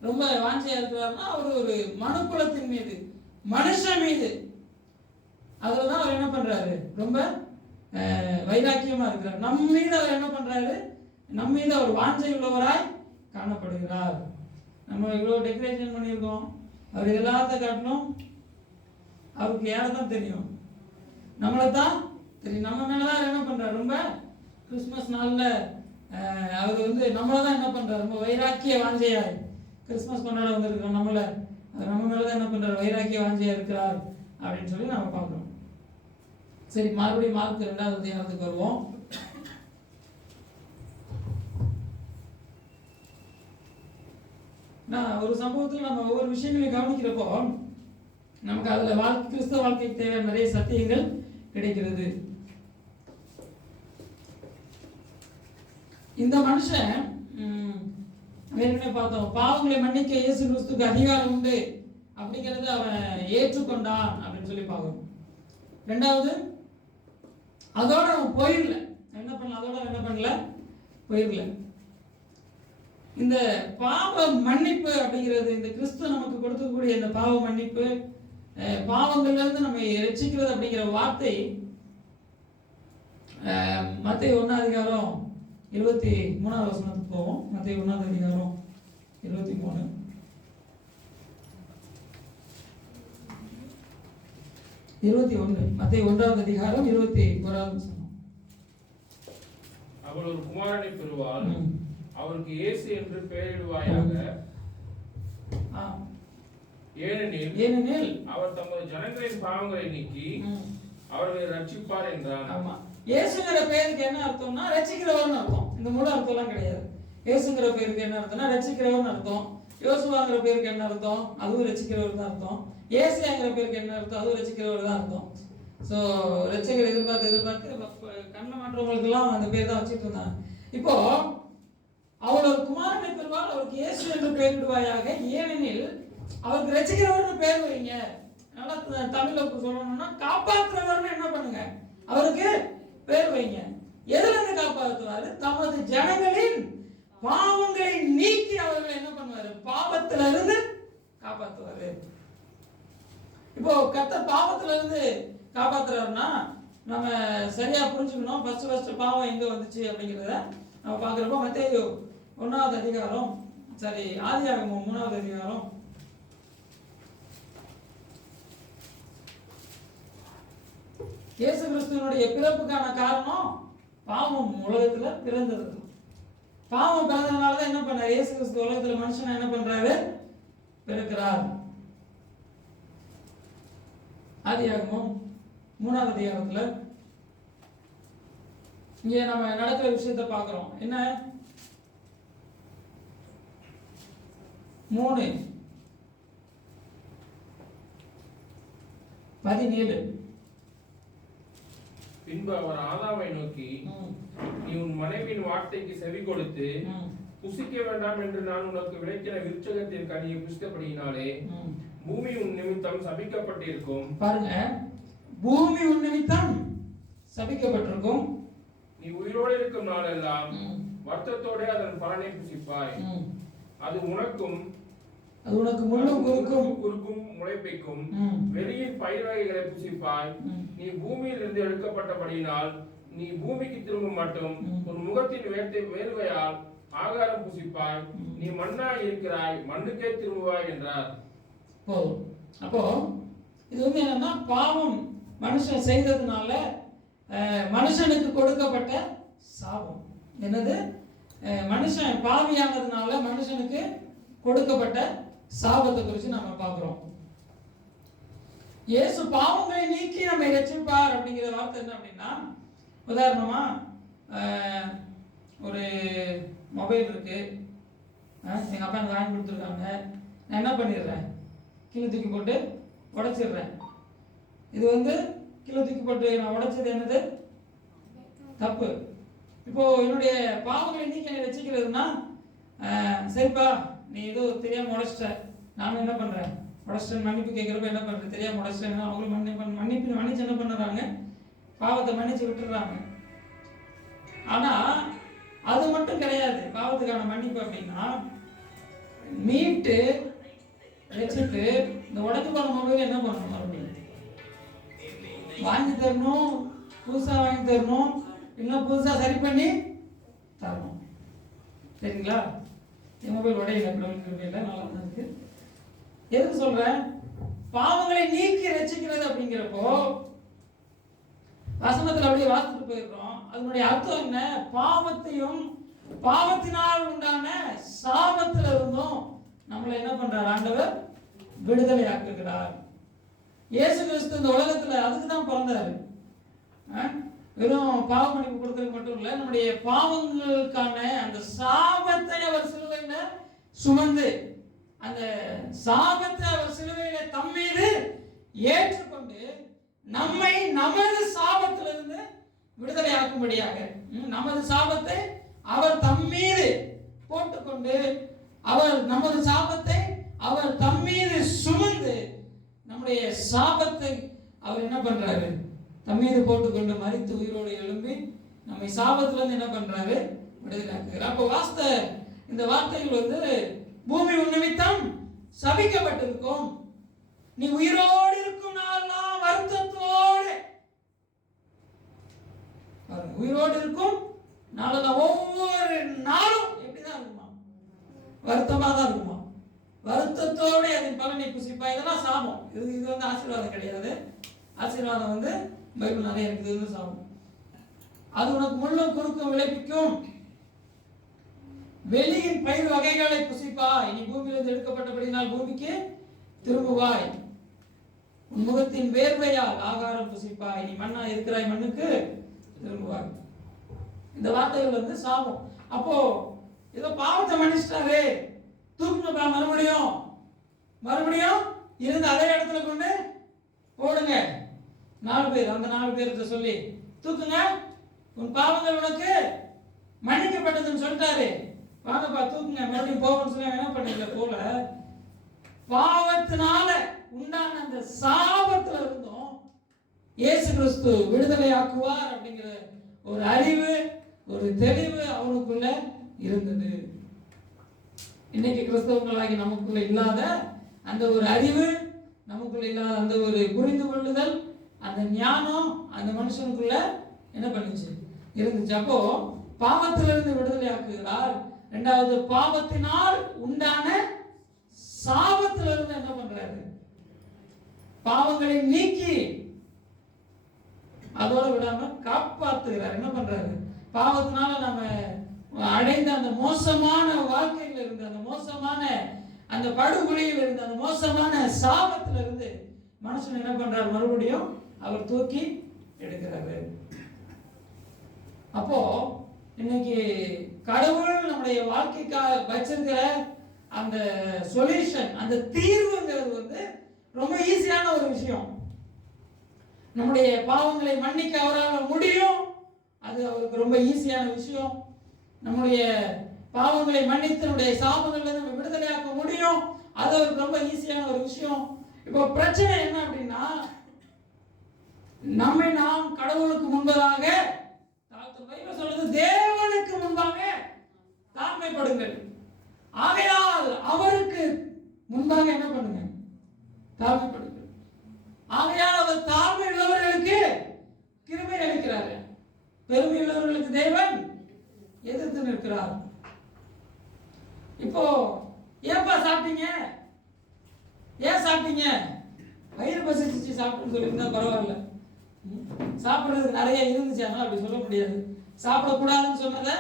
ரொம்ப வாஞ்சையா இருக்கிறார்னா, அவர் ஒரு மனுக்குலத்தின் மீது, மனுஷன் மீது, அதுலதான் அவர் என்ன பண்றாரு? ரொம்ப வைராக்கியமா இருக்கிறார். நம்ம மீது அவர் என்ன பண்றாரு? நம்ம மீது அவர் வாஞ்சை உள்ளவராய் காணப்படுகிறார். நம்ம இவ்வளவு டெக்கரேஷன் பண்ணியிருக்கோம், அவர் எல்லாத்த காட்டணும், அவருக்கு யாரதான் தெரியும்? நம்மளை தான் தெரியும். நம்ம மேலதான் என்ன பண்றாரு? ரொம்ப கிறிஸ்துமஸ் நாள்ல அவர் நம்மளை தான் என்ன பண்றாரு? ரொம்ப வைராக்கிய வாஞ்சையா கிறிஸ்துமஸ் கொண்டாட வந்திருக்கிறோம். நம்ம மேலதான் என்ன பண்றாரு? வைராக்கிய வாஞ்சையா இருக்கிறார் அப்படின்னு சொல்லி நம்ம பார்க்கிறோம். சரி, மறுபடியும் மார்க் 2வது அதிகாரத்துக்கு வருவோம். ஒரு சம்பவத்தில் நம்ம ஒவ்வொரு விஷயங்களையும் கவனிக்கிறப்போ நமக்கு அதுல கிறிஸ்தவ வாழ்க்கைக்கு தேவையான நிறைய சத்தியங்கள் கிடைக்கிறது. இந்த மனுஷன் ஏற்கனவே பார்த்தோம், பாவங்களை மன்னிக்க இயேசு கிறிஸ்துக்கு அதிகாரம் உண்டு அப்படிங்கிறது அவன் ஏற்றுக்கொண்டான் அப்படின்னு சொல்லி பார்க்கணும். 2வது, அதோட அவன் போயிடல. என்ன பண்ணல? போயிடல. இந்த பாவ மன்னிப்பு அப்படிங்கிறது, இந்த கிறிஸ்து நமக்கு கொடுக்கக்கூடிய இந்த பாவ மன்னிப்பு, பாவங்கள்ல இருந்து நம்ம ரட்சிக்கிறது அப்படிங்கிற வார்த்தை மத்தேயு 1 அதிகாரம் 23வது வசனத்துக்கு போவோம். மத்தேயு 1 அதிகாரம் 23, மத்தேயு 1வது அதிகாரம் 21வது வசனம். அவள் ஒரு குமாரனை பெறுவாள், அவருக்கு இயேசு என்று பெயரிடுவாயாக, ஏனெனில் அவர் தமது ஜனங்களின் பாவங்களை நீக்கி அவர்களை ரட்சிப்பார் என்றார். ஆமா, இயேசுங்கிற பெயருக்கு என்ன அர்த்தம்னா ரட்சிக்கிறவர்னு அர்த்தம். இந்த முழு அர்த்தம்லாம் கிடையாது. இயேசுங்கிற பேருக்கு என்ன அர்த்தம்னா ரட்சிக்கிறவர்னு அர்த்தம். யோசுவாங்கிற பேருக்கு என்ன அர்த்தம்? அதுவும் ரட்சிக்கிறவர் தான் அர்த்தம். ஏசியாங்கிற பேருக்கு என்ன அர்த்தம்? அதுவும் ரட்சிக்கிறவர் தான் அர்த்தம். ஸோ ரட்சகர் எதிர்பார்த்து கண்ண மாற்றவங்களுக்கெல்லாம் அந்த பேர் தான் வச்சுட்டு இருந்தாங்க. இப்போ அவள் ஒரு குமாரனை பெறுவாள், அவருக்கு இயேசு என்று பெயரிடுவாயாக, ஏனெனில் அவருக்கு ரட்சிக்கிறவர்னு பேர் வைங்க. நல்லா தமிழ்ல சொல்லணும்னா காப்பாற்றுறவர்னு என்ன பண்ணுங்க? அவருக்கு பேர் வைங்க. எதுல இருந்து காப்பாற்றுவாரு? தமது ஜனங்களின் பாவங்களை நீக்கி அவர்களை என்ன பண்ணுவாரு? பாவத்துல இருந்து காப்பாற்றுவாரு. இப்போ கர்த்தர் பாவத்துல இருந்து காப்பாத்துறாருன்னா நம்ம சரியா புரிஞ்சுக்கணும். ஃபர்ஸ்ட் பாவம் எங்க வந்துச்சு அப்படிங்கிறத நம்ம பார்க்குறப்போ மத்தேயு 1வது அதிகாரம், ஆதியாகமம் 3வது அதிகாரம், இயேசு கிறிஸ்துவினுடைய பிறப்புக்கான காரணம் பாவம் உலகத்துல பிறந்தது. பாவம் பிறந்ததுனால தான் என்ன பண்ணாரு? இயேசு கிறிஸ்து உலகத்துல மனுஷனை என்ன பண்றாரு? பிறக்கிறார். ஆதியாகமம் 3வது அதிகாரத்துல இங்க நம்ம நடக்கிற விஷயத்தை பார்க்கிறோம். என்ன? 3:17. பின்பு அவர் ஆதாமை நோக்கி, நீ உன் மனைவியின் வார்த்தைக்கு செவி கொடுத்து புசிக்க வேண்டாம் என்று நான் உனக்கு விளக்கின விருட்சகத்தின் கனியை புசித்தபடியினாலே பூமி உன் நிமித்தம் சபிக்கப்பட்டிருக்கும். பாருங்க, பூமி உன் நிமித்தம் சபிக்கப்பட்டிருக்கும். நீ உயிரோடு இருக்கும் நாளெல்லாம் வருத்தத்தோட அதன் பலனை புசிப்பாய். அது உனக்கு முள்ளும் குறுக்கும் முளைப்பிக்கும். வெளியின் பயிர் வகைகளை புசிப்பாய். நீ பூமியில் இருந்து எடுக்கப்பட்டபடியினால் நீ பூமிக்கு திரும்ப மட்டும் உன் முகத்தின் வேர்வையால் ஆகாரம் புசிப்பாய். நீ மண்ணாய் இருக்கிறாய், மண்ணுக்கே திரும்புவாய் என்றார். அப்போ இது வந்து என்னன்னா பாவம் மனுஷன் செய்ததுனால மனுஷனுக்கு கொடுக்கப்பட்ட சாபம். என்னது? மனுஷன் பாவியானதுனால மனுஷனுக்கு கொடுக்கப்பட்ட சாபத்தை குறித்து நம்ம பார்க்கிறோம். இயேசு பாவங்களை நீக்கி நம்மை ரட்சிப்பார் அப்படிங்கிற வார்த்தை என்ன அப்படின்னா, உதாரணமா ஒரு மொபைல் இருக்கு, எங்கள் அப்பா எனக்கு வாங்கி கொடுத்துருக்காங்க, நான் என்ன பண்ணிடுறேன், கீழே தூக்கி போட்டு உடைச்சிடுறேன். இது வந்து கீழே தூக்கி போட்டு நான் உடைச்சது என்னது? தப்பு. இப்போ என்னுடைய பாவங்களை நீக்கி என்னை ரட்சிக்கிறதுனா, சரிப்பா நீ ஏதோ தெரியாமல் உடைச்சிட்ட, நானும் என்ன பண்ணுறேன், உடைச்சிட்டேன் மன்னிப்பு கேட்குறப்ப என்ன பண்ணுறேன், தெரியாமல் உடைச்சிட்டேன், அவங்களும் மன்னிச்சு என்ன பண்ணுறாங்க, பாவத்தை மன்னிச்சு விட்டுடுறாங்க. ஆனால் அது மட்டும் கிடையாது பாவத்துக்கான மன்னிப்பு அப்படின்னா, மீட்டு வச்சுட்டு இந்த உடச்சு போன மொபைல் என்ன பண்ணணும், மறுபடியும் வாங்கி தரணும், புதுசாக வாங்கி தரணும், இல்லை புதுசாக சரி பண்ணி தரணும். சரிங்களா? என் மொபைல் உடையில நல்லா தான் இருக்கு. எதுக்கு சொல்றேன்? பாவங்களை நீக்கி ரட்சிக்கிறது அப்படிங்கிறப்போ வசனத்தில் அப்படியே வாசிட்டு போயிடுறோம். அதனுடைய அர்த்தம் என்ன? பாவத்தையும் பாவத்தினால் உண்டான சாபத்தில் இருந்தும் நம்மளை என்ன பண்றார் ஆண்டவர்? விடுதலை ஆக்குகிறார். இயேசு கிறிஸ்து இந்த உலகத்துல அதுக்கு தான் பிறந்தாரு. வெறும் பாவ மன்னிப்பு கொடுக்கறது மட்டும் இல்ல, நம்முடைய பாவங்களுக்கான அந்த சாபத்தை அவர் சிலுவையில சுமந்து அந்த சாபத்தை அவர் சிலுவையில தம்மீது ஏற்றுக்கொண்டு நம்மை நமது சாபத்திலிருந்து விடுதலை ஆக்கும்படியாக நமது சாபத்தை அவர் தம்மீது போட்டுக்கொண்டு அவர் நமது சாபத்தை அவர் தம்மீது சுமந்து நம்முடைய சாபத்தை அவர் என்ன பண்றாரு? தம்மீது போட்டுக்கொண்டு மரித்து உயிரோடு எழும்பி நம்மை சாபத்திலிருந்து என்ன பண்றாரு? விடுதலை ஆக்குகிறார். அப்போ இந்த வார்த்தைகள் வந்து பூமி உன் நிமித்தம் சபிக்கப்பட்டிருக்கும், நீ உயிரோடு இருக்கும் நாளெல்லாம் வருத்தத்தோடு, உயிரோடு இருக்கும் நாளெல்லாம் ஒவ்வொரு நாளும் எப்படிதான் இருக்குமா? வருத்தமா தான் இருக்குமா? வருத்தத்தோடு அதன் பலனை புசிப்பா. இதெல்லாம் சாபம். இது வந்து ஆசீர்வாதம் கிடையாது. ஆசீர்வாதம் வந்து பைபிள் நிறைய இருக்குது. சாபம் அது உனக்கு முள்ளும் குறுக்கும் விளைவிக்கும், வெளியின் பயிர் வகைகளை புசிப்பாய், நீ பூமியிலிருந்து எடுக்கப்பட்டபடினால் பூமிக்கு திரும்புவாய், உன் முகத்தின் வேர்வையால் ஆகாரம் புசிப்பாய், நீ மண்ணா இருக்கிறாய் மண்ணுக்கு திரும்புவாய். இந்த வார்த்தைகள் வந்து சாபம். அப்போ ஏதோ பாவத்தை மன்னிச்சிட்டாரு, தூக்குங்கப்பா, மறுபடியும் இருந்து அதே இடத்துல கொண்டு போடுங்க. 4 பேர், அந்த 4 பேர்கிட்ட சொல்லி தூக்குங்க, உன் பாவங்கள் உனக்கு மன்னிக்கப்பட்டதுன்னு சொல்லிட்டாரு, வாங்கப்பா தூக்குங்க, மறுபடியும் போகணும்னு சொல்லி என்ன பண்ணீங்க போல பாவத்தினால உண்டான அந்த சாபத்துல இருந்தும் இயேசு கிறிஸ்து விடுதலை ஆக்குவார் அப்படிங்கிற ஒரு அறிவு, ஒரு தெளிவு அவனுக்குள்ள இருந்தது. இன்னைக்கு கிறிஸ்தவர்களாகி நமக்குள்ள இல்லாத அந்த ஒரு அறிவு, நமக்குள்ள இல்லாத அந்த ஒரு புரிந்து கொள்ளுதல், அந்த ஞானம் அந்த மனுஷனுக்குள்ள என்ன பண்ணுச்சு? இருந்துச்சு. அப்போ பாவத்திலிருந்து விடுதலை ஆக்குகிறார். இரண்டாவது, பாவத்தினால் உண்டான சாபத்திலிருந்து என்ன பண்றாரு? பாவங்களை நீக்கி அதோட விடாம காப்பாத்துகிறார். என்ன பண்றாரு? பாவத்தினால நம்ம அடைந்த அந்த மோசமான வாழ்க்கையில இருந்து, அந்த மோசமான அந்த படுகொலையில் இருந்து, அந்த மோசமான சாபத்துல இருந்து மனுஷன் என்ன பண்றாரு? மறுபடியும் அவர் தூக்கி எடுக்கிறாரு. அப்போ இன்னைக்கு கடவுள் நம்முடைய வாழ்க்கைக்காக வச்சிருக்கிற அந்த சொல்யூஷன், அந்த தீர்வுங்கிறது வந்து ரொம்ப ஈஸியான ஒரு விஷயம். நம்முடைய பாவங்களை மன்னிக்க அவரால் முடியும், அது அவருக்கு ரொம்ப ஈஸியான விஷயம். நம்முடைய பாவங்களை மன்னித்து நம்முடைய சாபங்கள்ல நம்ம விடுதலையாக்க முடியும், அது அவருக்கு ரொம்ப ஈஸியான ஒரு விஷயம். இப்போ பிரச்சனை என்ன அப்படின்னா, நம்மை நாம் கடவுளுக்கு முன்பதாக பைபிள் சொல்றது, தேவனுக்கு முன்பாக தாழ்மைப்படுங்கள். ஆகையால் அவருக்கு முன்பாக என்ன பண்ணுங்க? தாழ்மைப்படுங்கள். ஆகையால் அவர் தாழ்மை உள்ளவர்களுக்கு கிருபை அளிக்கிறார், பெருமை உள்ளவர்களுக்கு தேவன் எதிர்த்து நிற்கிறார். இப்போ ஏன்பா சாப்பிட்டீங்க? ஏன் சாப்பிட்டீங்க? வயிறு பசிச்சு சாப்பிட்டுன்னு சொல்லியிருந்தா பரவாயில்ல. சாப்பிட்றதுக்கு நிறைய இருந்துச்சு, அதனால அப்படி சொல்ல முடியாது. சாப்பிடக்கூடாதுன்னு சொன்னதை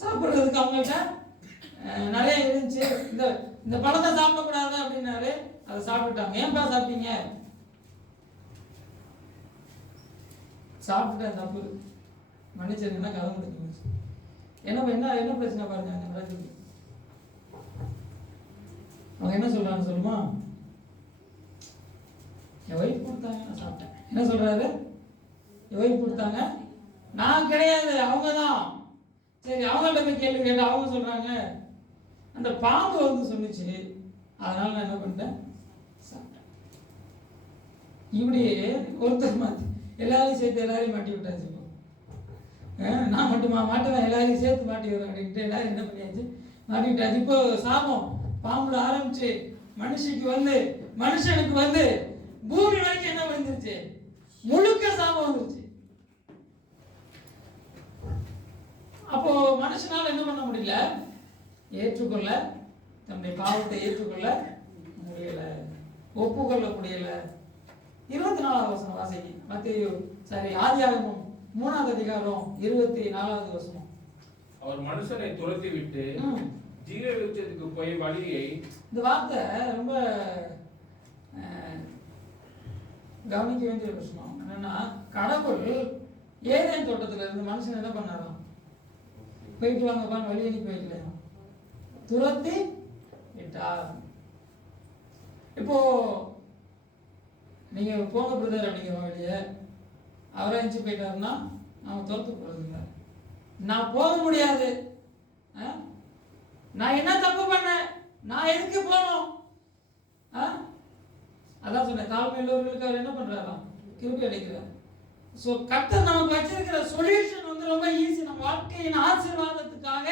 சாப்பிட்றதுக்கு அவங்கள்ட்ட நிறைய இருந்துச்சு. இந்த இந்த பழத்தை சாப்பிடக்கூடாது அப்படின்னாரு, அதை சாப்பிட்டாங்க. ஏன்பா சாப்பிட்டீங்க? சாப்பிட்டேன், தப்பு, மன்னிச்சிருங்கன்னா கதை முடிஞ்சு. என்ன என்ன என்ன பிரச்சனை பாருங்க நடக்குது. அவங்க என்ன சொல்றாங்க சொல்லுமா? என் ஒய்ஃப் கொடுத்தாங்க, நான் சாப்பிட்டேன். என்ன சொல்றாரு? என் ஒய்ஃப் கொடுத்தாங்க, நான் கிடையாது, அவங்க தான். சரி, அவங்கள்ட்ட போய் கேள்வி கேட்டு அவங்க சொல்றாங்க, அந்த பாம்பு வந்து சொன்னிச்சு, அதனால நான் என்ன பண்ணிட்டேன், சாப்பிட்டேன். இப்படி ஒருத்தர் மாற்றி எல்லாரையும் சேர்த்து எல்லாரையும் மாட்டி விட்டாச்சு. நான் மட்டுமா மாட்டுவேன், எல்லாரையும் சேர்த்து மாட்டி வரேன் அப்படின்ட்டு எல்லாரும் என்ன பண்ணியாச்சு, மாட்டி விட்டாச்சு. இப்போ சாபம் பாம்புல ஆரம்பிச்சு மனுஷனுக்கு வந்து பூமி வரைக்கும் என்ன வந்துருச்சு, முழுக்க சாபம் வந்துருச்சு. அப்போ மனுஷனால என்ன பண்ண முடியல, ஏற்றுக்கொள்ள, தன்னுடைய பாவத்தை ஏற்றுக்கொள்ள முடியல, ஒப்புக்கொள்ள முடியல. 24வது வசனம் வாசிக்கு. ஆதியாகமம் 3வது அதிகாரம் 24வது வசனம். அவர் மனுஷனை துரத்தி விட்டு ஜீவ விருட்சத்துக்கு போய் வழியை. இந்த வார்த்தை ரொம்ப கவனிக்க வேண்டிய விஷயம் என்னன்னா, கடவுள் ஏதேன் தோட்டத்துல இருந்து மனுஷன் என்ன பண்ணாராம், போயிட்டு வாங்கப்பான்னு வழி அனுப்பி வைக்கலையா, துரத்தி விட்டார். இப்போ நீங்க போங்க பிரதர் அப்படிங்கிற வெளியே அவரை அனுப்பிச்சு போயிட்டாருன்னா நாம தோத்து போறதில்லை. நான் போக முடியாது, நான் என்ன தப்பு பண்ணேன், நான் எதுக்கு போனோம்? அதான் சொன்னேன், தாழ்மையுள்ளவர்களுக்கு அவர் என்ன பண்றாராம், கிருபை அளிக்கிறார். ஸோ கர்த்தர் நமக்கு வச்சிருக்கிற சொல்யூஷன் வந்து ரொம்ப ஈஸி. நம்ம வாழ்க்கையின் ஆசீர்வாதத்துக்காக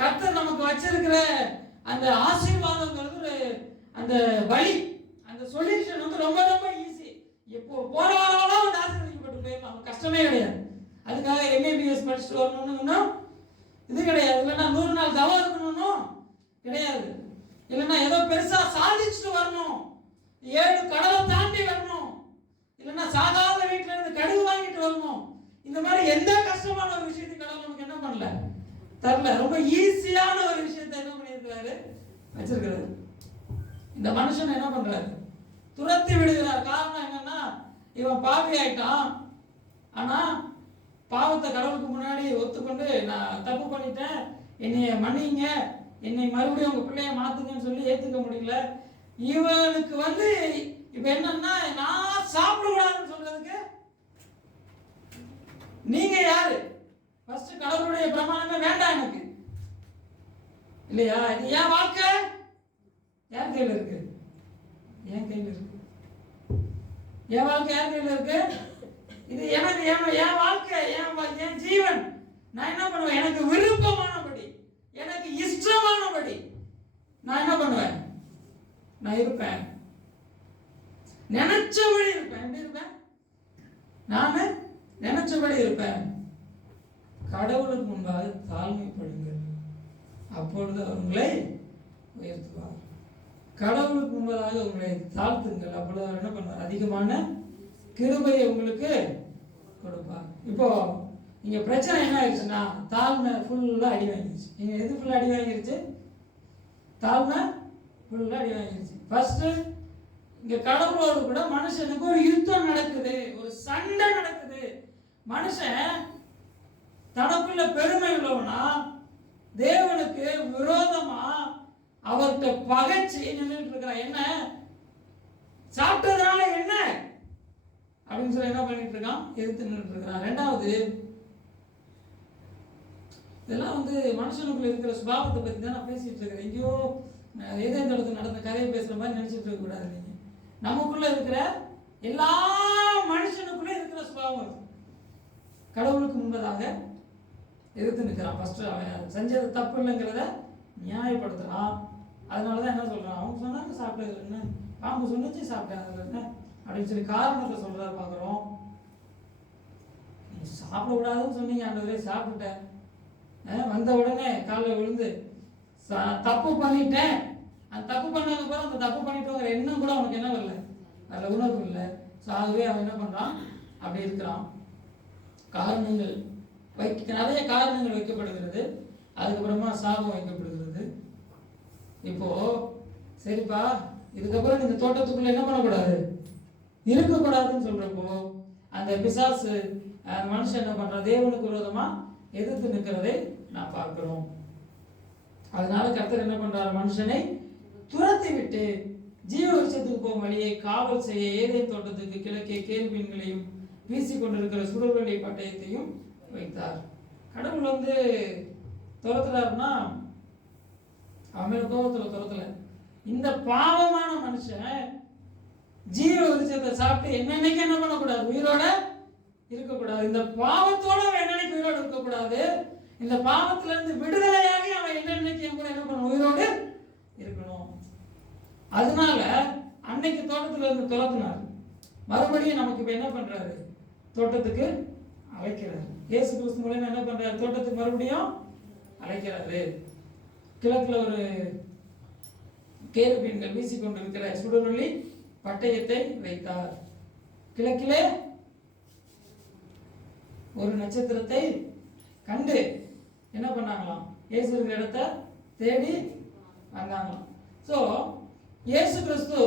கர்த்தர் நமக்கு வச்சிருக்கிற அந்த ஆசீர்வாதங்கிறது அந்த வழி, அந்த சொல்யூஷன் வந்து ரொம்ப ரொம்ப ஈஸி. இப்போ போற வாரம் வந்து ஆசீர்வதிக்கப்பட்டு போயிடலாம், கஷ்டமே கிடையாது. அதுக்காக MABS படிச்சுட்டு வரணும்னு இது கிடையாது. இல்லைன்னா 100 நாள் தவம் இருக்கணும் கிடையாது. இல்லைன்னா ஏதோ பெருசா சாதிச்சுட்டு வரணும், 7 கடலை தாண்டி வரணும், இல்லைன்னா சாதாரண வீட்டுல இருந்து கடுகு வாங்கிட்டு வரணும். இந்த மாதிரி எந்த கஷ்டமான ஒரு விஷயத்துக்கு கடவுள் நமக்கு என்ன பண்ணல, தரல. ரொம்ப ஈஸியான ஒரு விஷயத்தை என்ன பண்ணியிருக்கிறாரு, வச்சிருக்கிறாரு. இந்த மனுஷன் என்ன பண்றாரு, துரத்தி விடுகிறார். காரணம் என்னன்னா, இவன் பாவி ஆயிட்டான். ஆனா பாவத்தை கடவுளுக்கு முன்னாடி ஒத்துக்கொண்டு, நான் தப்பு பண்ணிட்டேன், என்னைய மன்னிங்க, என்னை மறுபடியும் உங்க பிள்ளைய மாத்துங்கன்னு சொல்லி ஏத்துக்க முடியல. இவனுக்கு வந்து இப்ப என்னன்னா, நான் சாப்பிடக்கூடாதுன்னு சொல்றதுக்கு நீங்க யாரு? ஃபர்ஸ்ட் கடவுளுடைய பிரமாணமே வேண்டாம் எனக்கு, இல்லையா? இது என் வாழ்க்கை என் கையில் இருக்கு, என் கையில் இருக்கு, என் வாழ்க்கை என் கையில் இருக்கு. இது எனக்கு என் வாழ்க்கை, என் ஜீவன். நான் என்ன பண்ணுவேன், எனக்கு விருப்பமானபடி, எனக்கு இஷ்டமானபடி நான் என்ன பண்ணுவேன், நான் இருப்பேன், நினைச்சபடி இருப்பேன். எப்படி இருப்பேன்? நானு நினைச்சபடி இருப்பேன். கடவுளுக்கு முன்பாக தாழ்மைப்படுங்கள், அப்பொழுது அவங்களை உயர்த்துவார். கடவுளுக்கு முன்பதாக உங்களை தாழ்த்துங்கள், அப்பொழுது அவர் என்ன பண்ணுவார், அதிகமான கிருபையை உங்களுக்கு கொடுப்பார். இப்போ இங்க பிரச்சனை என்ன ஆயிடுச்சுன்னா, தாழ்மை ஃபுல்லா அடி வாங்கிருச்சு. நீங்க எது ஃபுல்லா அடி வாங்கிருச்சு? தாழ்மை ஃபுல்லா அடி வாங்கிருச்சு. ஃபர்ஸ்ட் இங்க கடவுளோடு கூட மனுஷனுக்கு ஒரு யுத்தம் நடக்குது, ஒரு சண்டை நடக்குது. மனுஷன் தனக்குள்ள பெருமை உள்ளவனா தேவனுக்கு விரோதமா அவர்கிட்ட பகைச்சு நின்றுட்டு இருக்கிறான். என்ன சாப்பிட்டதுனால என்ன அப்படின்னு சொல்லி என்ன பண்ணிட்டு இருக்கான், எதிர்த்து நின்றுட்டு இருக்கிறான். ரெண்டாவது, இதெல்லாம் வந்து மனுஷனுக்குள்ள இருக்கிற சுபாவத்தை பத்தி தான் நான் பேசிட்டு இருக்கிறேன். எங்கேயோ ஏதேன் தோட்டத்தில் நடந்த கதையை பேசுற மாதிரி நினைச்சிட்டு இருக்க கூடாது. நீங்க நமக்குள்ள இருக்கிற எல்லா மனுஷனுக்குள்ள இருக்கிற சுபாவம் கடவுளுக்கு முன்பதாக எதிர்த்து நிற்கிறான். ஃபர்ஸ்ட் அவன் செஞ்சது தப்பு இல்லைங்கிறத நியாயப்படுத்துறான். அதனாலதான் என்ன சொல்றான், அவங்க சொன்னாங்க சாப்பிட்டது என்ன, பாம்பு சொன்னிச்சு சாப்பிட்டேன் அதுல என்ன அப்படின்னு சொல்லி காரணத்தை சொல்றத பாக்குறோம். சாப்பிடக்கூடாதுன்னு சொன்னீங்க, ஆண்டவரே சாப்பிட்டேன், வந்த உடனே காலைல விழுந்து தப்பு பண்ணிட்டேன், அந்த தப்பு பண்ணதுக்கு அப்புறம் அந்த தப்பு பண்ணிட்டோங்கிற எண்ணம் கூட அவனுக்கு என்ன வரல, அதில் உணர்வு இல்லை. ஸோ ஆகவே அவன் என்ன பண்ணுறான், அப்படி இருக்கிறான். காரணங்கள் நிறைய காரணங்கள் வைக்கப்படுகிறது. அதுக்கப்புறமா சாபம் வைக்கப்படுகிறது. இப்போ சரிப்பா, இதுக்கப்புறம் நீங்க தோட்டத்துக்குள்ள என்ன பண்ணக்கூடாது, இருக்கக்கூடாதுன்னு சொல்றப்போ அந்த பிசாசு அந்த மனுஷன் என்ன பண்றான், தேவனுக்கு விரோதமா எதிர்த்து நிற்கிறதை நான் பார்க்கிறோம். அதனால கர்த்தர் என்ன பண்றாரு, மனுஷனை துரத்தி விட்டு ஜீவ விருட்சத்துக்கு போகும் வழியை காவல் செய்ய ஏதேன் தோட்டத்துக்கு கிழக்கே கேருபீன்களையும் வீசி கொண்டிருக்கிற சுடர்வெள்ளி பட்டயத்தையும் வைத்தார். கடவுள் துரத்துறாருன்னா அவன் மேல கோபத்துல துரத்தல. இந்த பாவமான மனுஷன் ஜீவ விருட்சத்தை சாப்பிட்டு என்னன்னைக்கு என்ன பண்ணக்கூடாது, உயிரோட இருக்கக்கூடாது. இந்த பாவத்தோட என்னன்னைக்கு உயிரோடு இருக்கக்கூடாது. இந்த பாவத்துல இருந்து விடுதலையாகி அவன் என்னன்னைக்கு கூட என்ன பண்ண, உயிரோடு இருக்கணும். அதனால அன்னைக்கு தோட்டத்துல இருந்து துரத்தினார். மறுபடியும் நமக்கு இப்ப என்ன பண்றாரு, தோட்டத்துக்கு அழைக்கிறார். இயேசு கிறிஸ்து மூலமா என்ன பண்றாரு, தோட்டத்துக்கு மறுபடியும் அழைக்கிறாரு. கிழக்குல ஒரு கேருபீன்கள் வீசிக்கொண்டிருக்கிற சுடரொளி பட்டயத்தை வைத்தார். கிழக்கிலே ஒரு நட்சத்திரத்தை கண்டு என்ன பண்ணாங்களாம், இயேசு இருக்கிற இடத்தை தேடி வந்தாங்களாம். சோ இயேசு கிறிஸ்து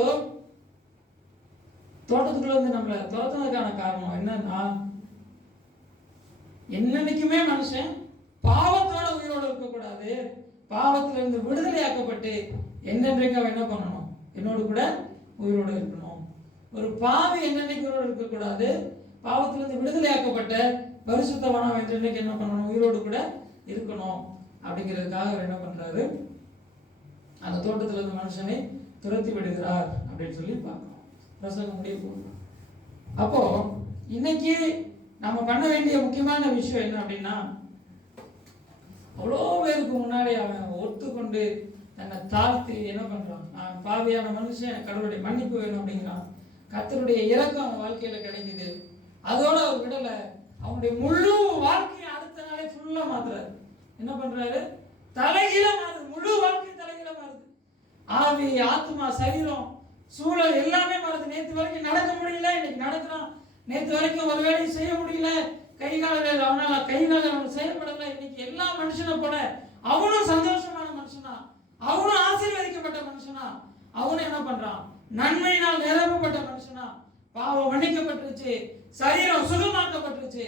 தோட்டத்துக்குள்ள வந்து நம்மளை துரத்துனதுக்கான காரணம் என்னன்னா, என்னன்னைக்குமே மனுஷன் பாவத்தோட உயிரோடு இருக்கக்கூடாது. பாவத்துல இருந்து விடுதலையாக்கப்பட்டு என்னென்றைக்கு அவன் என்ன பண்ணணும், என்னோடு கூட உயிரோடு இருக்கணும். ஒரு பாவி என்னென்னைக்கு உயிரோடு இருக்கக்கூடாது, பாவத்திலிருந்து விடுதலையாக்கப்பட்ட பரிசுத்தவான என்னைக்கு என்ன பண்ணணும், உயிரோடு கூட இருக்கணும். அப்படிங்கிறதுக்காக அவர் என்ன பண்றாரு, அந்த தோட்டத்துல இருந்து மனுஷனை துரத்தி விடுகிறார் அப்படின்னு சொல்லி பார்க்கணும். பிரசங்கம் முடிய போகணும். அப்போ இன்னைக்கு நம்ம பண்ண வேண்டிய முக்கியமான விஷயம் என்ன அப்படின்னா, அவ்வளோ பேருக்கு முன்னாடி அவன் ஒத்துக்கொண்டு தன்னை தாழ்த்தி என்ன பண்றான், நான் பாவியான மனுஷன், கடவுளுடைய மன்னிப்பு வேணும் அப்படிங்கிறான். கர்த்தருடைய இரக்கம் அவன் வாழ்க்கையில கிடைக்குது. அதோட அவர் விடல, அவனுடைய முழு வாழ்க்கையை அடுத்த நாளே ஃபுல்லா மாத்துறாரு. என்ன பண்றாரு, தலைகீழ மாறுது, முழு வாழ்க்கை தலைகீழ மாறுது. ஆவி, ஆத்மா, சரீரம், சூழல் எல்லாமே மாறுது. நேற்று வரைக்கும் நடக்க முடியல, இன்னைக்கு நடக்கிறான். நேற்று வரைக்கும் ஒரு வேலையை செய்ய முடியல, கை கால்கள் அவனால செயல்படல. இன்னைக்கு எல்லா மனுஷனை போல அவனும் சந்தோஷமான மனுஷனா, அவனும் ஆசீர்வதிக்கப்பட்ட மனுஷனா, அவனும் என்ன பண்றான், நன்மையினால் நிரப்பப்பட்ட மனுஷனா, பாவம் மன்னிக்கப்பட்டுருச்சு, சரீரம் சுகமாக்கப்பட்டுருச்சு,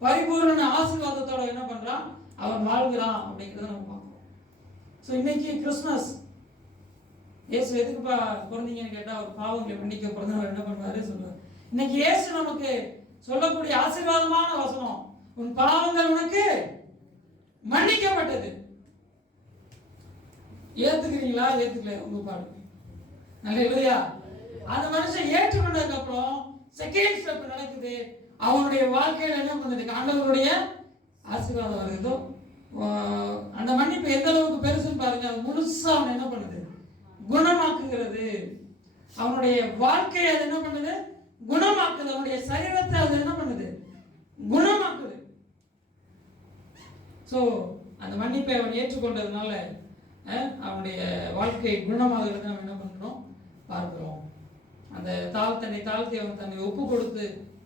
பரிபூர்ண ஆசீர்வாதத்தோட என்ன பண்றான், அவன் வாழ்கிறான் அப்படிங்கிறத நம்ம பார்க்கிறோம். ஸோ இன்னைக்கு கிறிஸ்மஸ், இயேசு எதுக்குப்பா பிறந்தீங்கன்னு கேட்டா அவர் பாவங்களை மன்னிக்க பிறந்தவர் என்ன பண்ணுவாரு சொல்லுவார். இன்னைக்கு இயேசு நமக்கு சொல்லக்கூடிய ஆசீர்வாதமான வசனம், உன் பாவங்கள் உனக்கு மன்னிக்கப்பட்டது. ஏத்துக்கிறீங்களா, ஏத்துக்கல உங்க பாடு நல்ல. அந்த மனுஷன் ஏற்றுக்கொண்டதுக்கு அப்புறம் செகண்ட் ஸ்டெப் நடக்குது. அவனுடைய வாழ்க்கையில என்ன பண்ணுது, ஆண்டவருடைய ஆசீர்வாதம் வருதோ. அந்த மன்னிப்பு எந்த அளவுக்கு பெருசுன்னு பாருங்க. அது முழுசா அவன் என்ன பண்ணுது, குணமாக்குகிறது. அவனுடைய வாழ்க்கையை அது என்ன பண்ணுது, குணமாக்குது. அவனுடைய சரீரத்தை அது என்ன பண்ணுது, குணமாக்குது. சோ அந்த மன்னிப்பை அவன் ஏற்றுக்கொண்டதுனால அவனுடைய வாழ்க்கை குணமாகிறது நம்ம என்ன பண்றோம் பார்க்கிறோம். அந்த தன்னை தாழ்த்தி அவன் தன்னை ஒப்பு கொடுத்து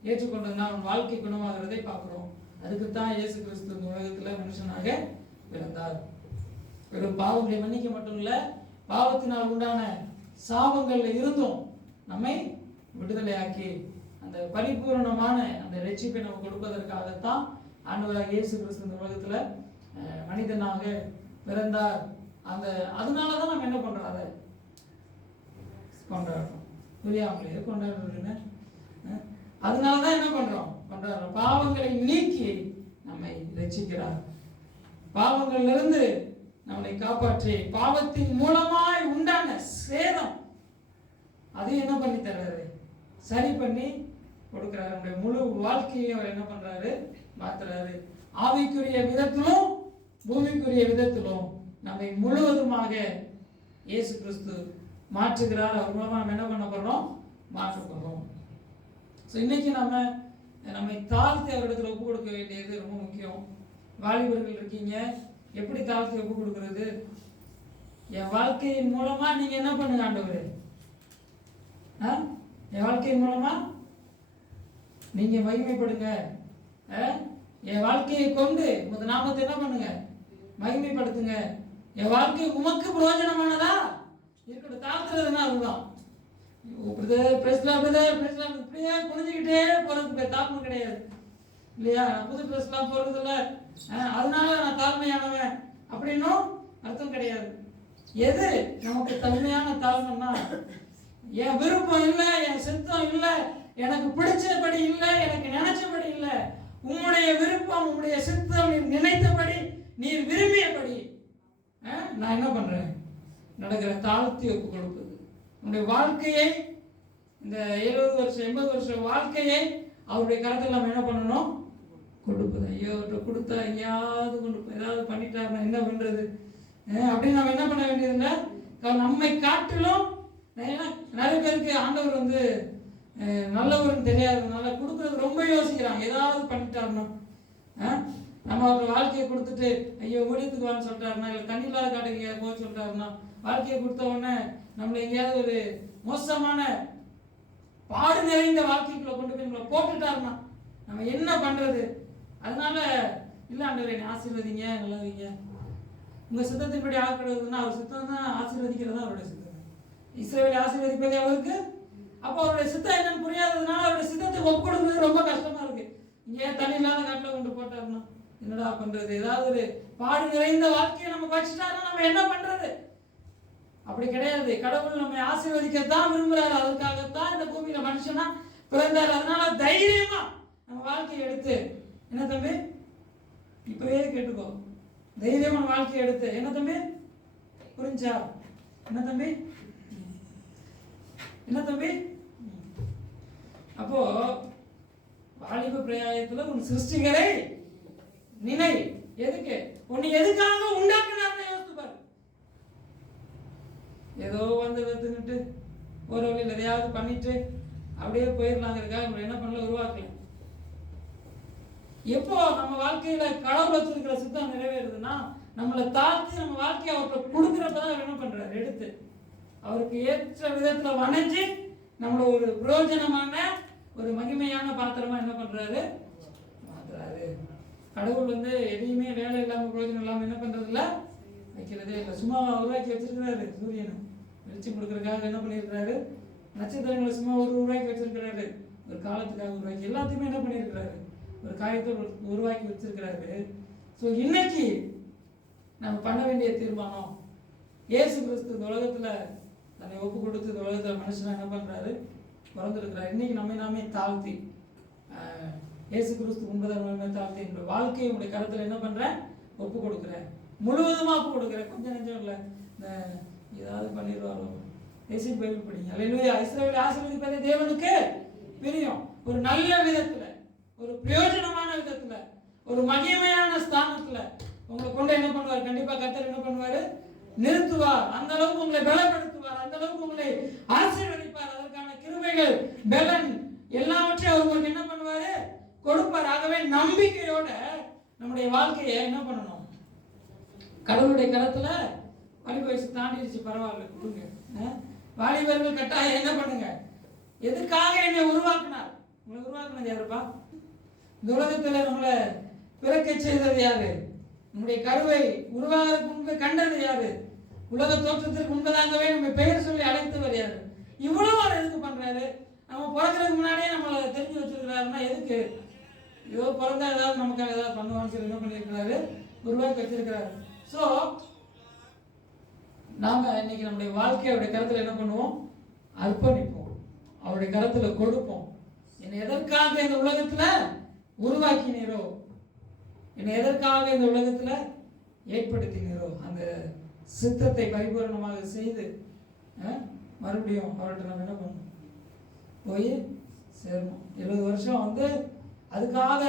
ஏற்றுக்கொண்டதுனா அவன் வாழ்க்கை குணமாகிறதை பார்க்கிறோம். அதுக்குத்தான் இயேசு கிறிஸ்து இந்த உலகத்துல மனுஷனாக பிறந்தார். வெறும் பாவங்களை மன்னிக்க மட்டும் இல்ல, பாவத்தினால் உண்டான சாபங்கள்ல இருந்தும் நம்மை விடுதலையாக்கி அந்த பரிபூர்ணமான அந்த ரட்சிப்பை நம்ம கொடுப்பதற்காகத்தான் ஆண்டவராக இயேசு கிறிஸ்து இந்த உலகத்துல மனிதனாக பிறந்தார். அதனாலதான் நம்ம என்ன பண்றோம், அதை கொண்டாடுறோம். புரியாமலே கொண்டாடுறதுன்னு அதனாலதான் என்ன பண்றோம், கொண்டாடுறோம். பாவங்களை நீக்கி நம்மை ரட்சிக்கிறார். பாவங்கள்ல இருந்து நம்மை காப்பாற்றி பாவத்தின் மூலமாய் உண்டான சேதம் அதை என்ன பண்ணி தர்றாரு, சரி பண்ணி கொடுக்கிறாரு. நம்முடைய முழு வாழ்க்கையை அவர் என்ன பண்றாரு, மாத்துறாரு. ஆவிக்குரிய விதத்திலும் பூமிக்குரிய விதத்திலும் நம்மை முழுவதுமாக இயேசு கிறிஸ்து மாற்றுகிறார். அவர் மூலமா நம்ம என்ன பண்ண போறோம், மாற்றப்படுறோம். ஸோ இன்னைக்கு நம்மை தாழ்த்தி அவரிடத்துல ஒப்பு கொடுக்க வேண்டியது ரொம்ப முக்கியம். வாலிபர்கள் இருக்கீங்க, எப்படி தாழ்த்தி ஒப்பு கொடுக்கிறது? என் வாழ்க்கையின் மூலமா நீங்க என்ன பண்ணுங்க ஆண்டவரே, என் வாழ்க்கையின் மூலமா நீங்க மகிமைப்படுங்க. என் வாழ்க்கையை கொண்டு உங்க நாமத்தை என்ன பண்ணுங்க, மகிமைப்படுத்துங்க. என் வாழ்க்கை உமக்கு பிரயோஜனமானதா இருக்கட்டும். தாழ்த்துறதுன்னா அதுதான். இப்படியே குனிஞ்சுக்கிட்டே போறதுக்கு தாக்கம் கிடையாது இல்லையா? புது ட்ரெஸ்லாம் போறது இல்லை, அதனால நான் தாழ்மையானவன் அப்படின்னும் அர்த்தம் கிடையாது. எது நமக்கு தன்மையான தாழ்மைன்னா, என் விருப்பம் இல்லை, என் சித்தம் இல்லை, எனக்கு பிடிச்சபடி இல்லை, எனக்கு நினைச்சபடி இல்லை, உம்முடைய விருப்பம், உம்முடைய சித்தம், நீர் நினைத்தபடி, நீர் விரும்பியபடி நான் என்ன பண்றேன் நடக்கிற தாழ்த்தி ஒப்பு கொடுப்பது. உன்னுடைய வாழ்க்கையை, இந்த 70 வருஷம் 80 வருஷம் வாழ்க்கையை அவருடைய கருத்தில் நம்ம என்ன பண்ணணும், கொடுப்பது. ஐயோ கொடுத்தா எங்கேயாவது கொண்டு ஏதாவது பண்ணிட்டாருன்னா என்ன பண்றது அப்படின்னு நம்ம என்ன பண்ண வேண்டியதில்லை. நம்மை காட்டிலும் நிறைய பேருக்கு ஆண்டவர் வந்து நல்லவர்னு தெரியாததுனால கொடுக்கறது ரொம்ப யோசிக்கிறாங்க. ஏதாவது பண்ணிட்டாருன்னா நம்ம அவர் வாழ்க்கையை கொடுத்துட்டு ஐயோ முடித்துக்கு வான்னு சொல்லிட்டாருன்னா, இல்லை தண்ணி இல்லாத காட்டுக்கு போக சொல்லிட்டாருன்னா, வாழ்க்கையை கொடுத்த உடனே நம்மளை எங்கேயாவது ஒரு மோசமான பாடு நிறைந்த வாழ்க்கைக்குள்ள கொண்டு போய் நம்மளை போட்டுட்டாருன்னா நம்ம என்ன பண்றது? அதனால இல்லை ஆண்டவரே என்னை ஆசீர்வதிங்க, நல்லவீங்க, உங்க சித்தத்தின்படி ஆக்கிறதுன்னா அவர் சித்தம் தான், ஆசீர்வதிக்கிறதா அவருடைய சித்தம். இஸ்ரவேலை ஆசீர்வதிப்பதே அவருக்கு. அப்போ அவருடைய சித்தம் என்னன்னு புரியாததுனால அவருடைய சித்தத்தை ஒப்பு கொடுக்குறது ரொம்ப கஷ்டமா இருக்கு. இங்கே தண்ணி இல்லாத காட்டில் கொண்டு போட்டாருன்னா என்னடா பண்றது? ஏதாவது ஒரு பாடு நிறைந்த வாழ்க்கையை நமக்கு வச்சுட்டாருன்னா நம்ம என்ன பண்றது? அப்படி கிடையாது. கடவுள் நம்மை ஆசீர்வதிக்கத்தான் விரும்புறாரு. அதற்காகத்தான் இந்த பூமியில மனுஷனா பிறந்தார். அதனால தைரியமா நம்ம வாழ்க்கையை எடுத்து, என்ன தம்பி இப்பவே கேட்டுக்கோ, தைரியமான வாழ்க்கையை எடுத்து, என்ன தம்பி புரிஞ்சா? என்ன தம்பி, என்ன தம்பி? அப்போ வாலிப பிரயாயத்துல உன் சிருஷ்டிகரை நினை. எதுக்கு உன்னை எதுக்காக உண்டாக்குனார்னு யோசித்து பாரு. ஏதோ வந்து எடுத்துக்கிட்டு ஒரு வழியில் எதையாவது பண்ணிட்டு அப்படியே போயிடலாங்கிறதுக்காக நம்ம என்ன பண்ணல, உருவாக்கல. எப்போ நம்ம வாழ்க்கையில கடவுள் வச்சிருக்கிற சித்தம் நிறைவேறுதுன்னா, நம்மளை தாழ்த்தி நம்ம வாழ்க்கையை அவர்கிட்ட கொடுக்குறப்பதான் அவர் என்ன பண்றாரு, எடுத்து அவருக்கு ஏற்ற விதத்துல வணைஞ்சு நம்மள ஒரு பிரயோஜனமான ஒரு மகிமையான பாத்திரமா என்ன பண்றாரு, மாத்துறாரு. கடவுள் வந்து எதையுமே வேலை இல்லாம பிரயோஜனம் இல்லாம என்ன பண்றது இல்ல, வைக்கிறதே இல்லை. சும்மா உருவாக்கி வச்சிருக்கிறாரு. சூரியனை வெளிச்சம் கொடுக்கறதுக்காக என்ன பண்ணியிருக்கிறாரு, நட்சத்திரங்களை சும்மா உருவாக்கி வச்சிருக்கிறாரு. ஒரு காலத்துக்காக உருவாக்கி எல்லாத்தையுமே என்ன பண்ணியிருக்கிறாரு, ஒரு காயத்தை உருவாக்கி வச்சிருக்கிறாரு. ஸோ இன்னைக்கு நம்ம பண்ண வேண்டிய தீர்மானம், இயேசு கிறிஸ்து இந்த உலகத்துல தன்னை ஒப்பு கொடுத்து இந்த உலகத்துல மனுஷனா என்ன பண்றாரு, பிறந்திருக்கிறார். இன்னைக்கு நம்மை நாமே தாழ்த்தி, இயேசு கிறிஸ்து உண்பதை தாழ்த்தி என்னுடைய வாழ்க்கையை உங்களுடைய கருத்துல என்ன பண்றேன், ஒப்பு கொடுக்குறேன், முழுவதுமா ஒப்பு கொடுக்குறேன். கொஞ்சம் நெஞ்சம் இல்லை, இந்த ஏதாவது பண்ணிடுவாரோ. இயேசு பைபிள் படிங்க. அல்லேலூயா. இஸ்ரவேலை ஆசீர்வதிப்பதே தேவனுக்கு பிரியம். ஒரு நல்ல விதத்துல, ஒரு பிரயோஜனமான விதத்துல, ஒரு மகிமையான ஸ்தானத்துல உங்களை கொண்டு என்ன பண்ணுவார், கண்டிப்பா கர்த்தர் என்ன பண்ணுவாரு, நிறுத்துவார். அந்த அளவுக்கு உங்களை பலப்படுத்துவார், அந்த அளவுக்கு உங்களை ஆசீர்வதிப்பார். அதற்கான கிருபைகள், பலன் எல்லாவற்றையும் அவர் உங்களுக்கு என்ன பண்ணுவாரு, கொடுப்பார். ஆகவே நம்பிக்கையோட நம்முடைய வாழ்க்கையை என்ன பண்ணணும், கடவுளுடைய கரத்துல. வாலிப வயசு தாண்டிடுச்சு, பரவாயில்ல, கொடுங்க. வாலிபர்கள் கட்டாயம் என்ன பண்ணுங்க, எதுக்காக என்னை உருவாக்குனார், உங்களை உருவாக்குனது யாருப்பா? இந்த உலகத்துல நம்மளை பிறக்க செய்தது யாரு, நம்முடைய கருவை உருவாகிறதுக்கு முன்பு கண்டது யாரு, உலக தோற்றத்திற்கு முன்பதாகவே நம்ம பெயர் சொல்லி அழைத்தவர் யாரு? இவ்வளவு அவர் எதுக்கு பண்றாரு? நம்ம பிறக்கிறதுக்கு முன்னாடியே நம்மளை தெரிஞ்சு வச்சிருக்கிறாருன்னா எதுக்கு? ஏதோ பிறந்தா ஏதாவது நமக்காக ஏதாவது பண்ணுவான்னு சொல்லி என்ன பண்ணியிருக்கிறாரு, உருவாக்கி வச்சிருக்கிறாரு. ஸோ நாம இன்னைக்கு நம்முடைய வாழ்க்கையை அவருடைய கருத்துல என்ன பண்ணுவோம், அர்ப்பணிப்போம், அவருடைய கருத்துல கொடுப்போம். என்னை எதற்காக இந்த உலகத்துல உருவாக்கினீரோ, என்னை எதற்காக இந்த உலகத்துல ஏற்படுத்தினீரோ, அந்த சித்தத்தை பரிபூரணமாக செய்து மறுபடியும் அவர்கிட்ட நம்ம என்ன பண்ணணும், போய் சேரணும். 70 வருஷம் வந்து அதுக்காக,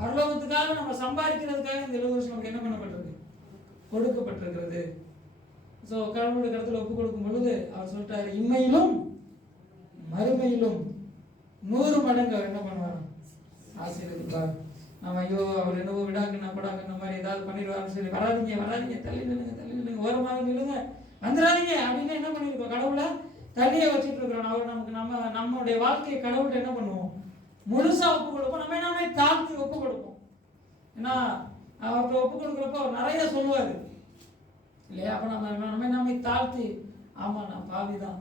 பரலோகத்துக்காக நம்ம சம்பாதிக்கிறதுக்காக இந்த 70 வருஷம் நமக்கு என்ன பண்ணப்பட்டிருக்கு, கொடுக்கப்பட்டிருக்கிறது. ஸோ கடவுளுடைய கருத்துல ஒப்பு கொடுக்கும் பொழுது அவர் சொல்லிட்டாரு, இம்மையிலும் மறுமையிலும் 100 மடங்கு அவர் என்ன பண்ணுவார், ஆசீர்வதிப்பார். நம்ம ஐயோ அவர் என்னவோ விடாக்குன்னா கொடாக்குன மாதிரி ஏதாவது பண்ணிடுவாருன்னு சொல்லி வராதிங்க வராதிங்க, தள்ளி நில்லுங்க தள்ளி நில்லுங்க, ஓரமாக நில்லுங்க, வந்துடாதீங்க அப்படின்னு என்ன பண்ணிருக்கோம், கடவுளை தண்ணியை வச்சுட்டு இருக்கிறோம். அவர் நமக்கு நம்மளுடைய வாழ்க்கையை கடவுள்கிட்ட என்ன பண்ணுவோம்? முழுசா ஒப்பு கொடுப்போம். நாமே தாழ்த்தி ஒப்பு கொடுப்போம். ஏன்னா அவர்கிட்ட ஒப்பு கொடுக்குறப்போ அவர் நிறைய சொல்லுவார் இல்லையா? அப்போ நாமே தாழ்த்தி, ஆமாம் நான் பாவி தான்,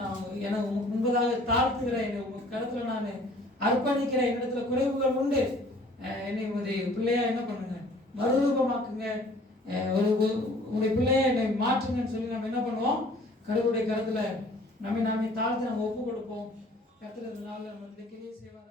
நான் எனக்கு முன்பதாக தாழ்த்துகிறேன், என்னை உங்கள் கருத்தில் நான் அர்ப்பணிக்கிறேன், என்னிடத்துல குறைவுகள் உண்டு, என்னை உங்களுடைய பிள்ளையா என்ன பண்ணுங்க, மறுரூபமாக்குங்க, உங்களுடைய பிள்ளையா என்னை மாற்றுங்கன்னு சொல்லி நம்ம என்ன பண்ணுவோம்? கடவுளுடைய கருத்துல நாமே தாழ்த்தி நம்ம ஒப்பு கொடுப்போம். கர்த்தர் இந்த நாளில் நம்ம கிரியை செய்வார்.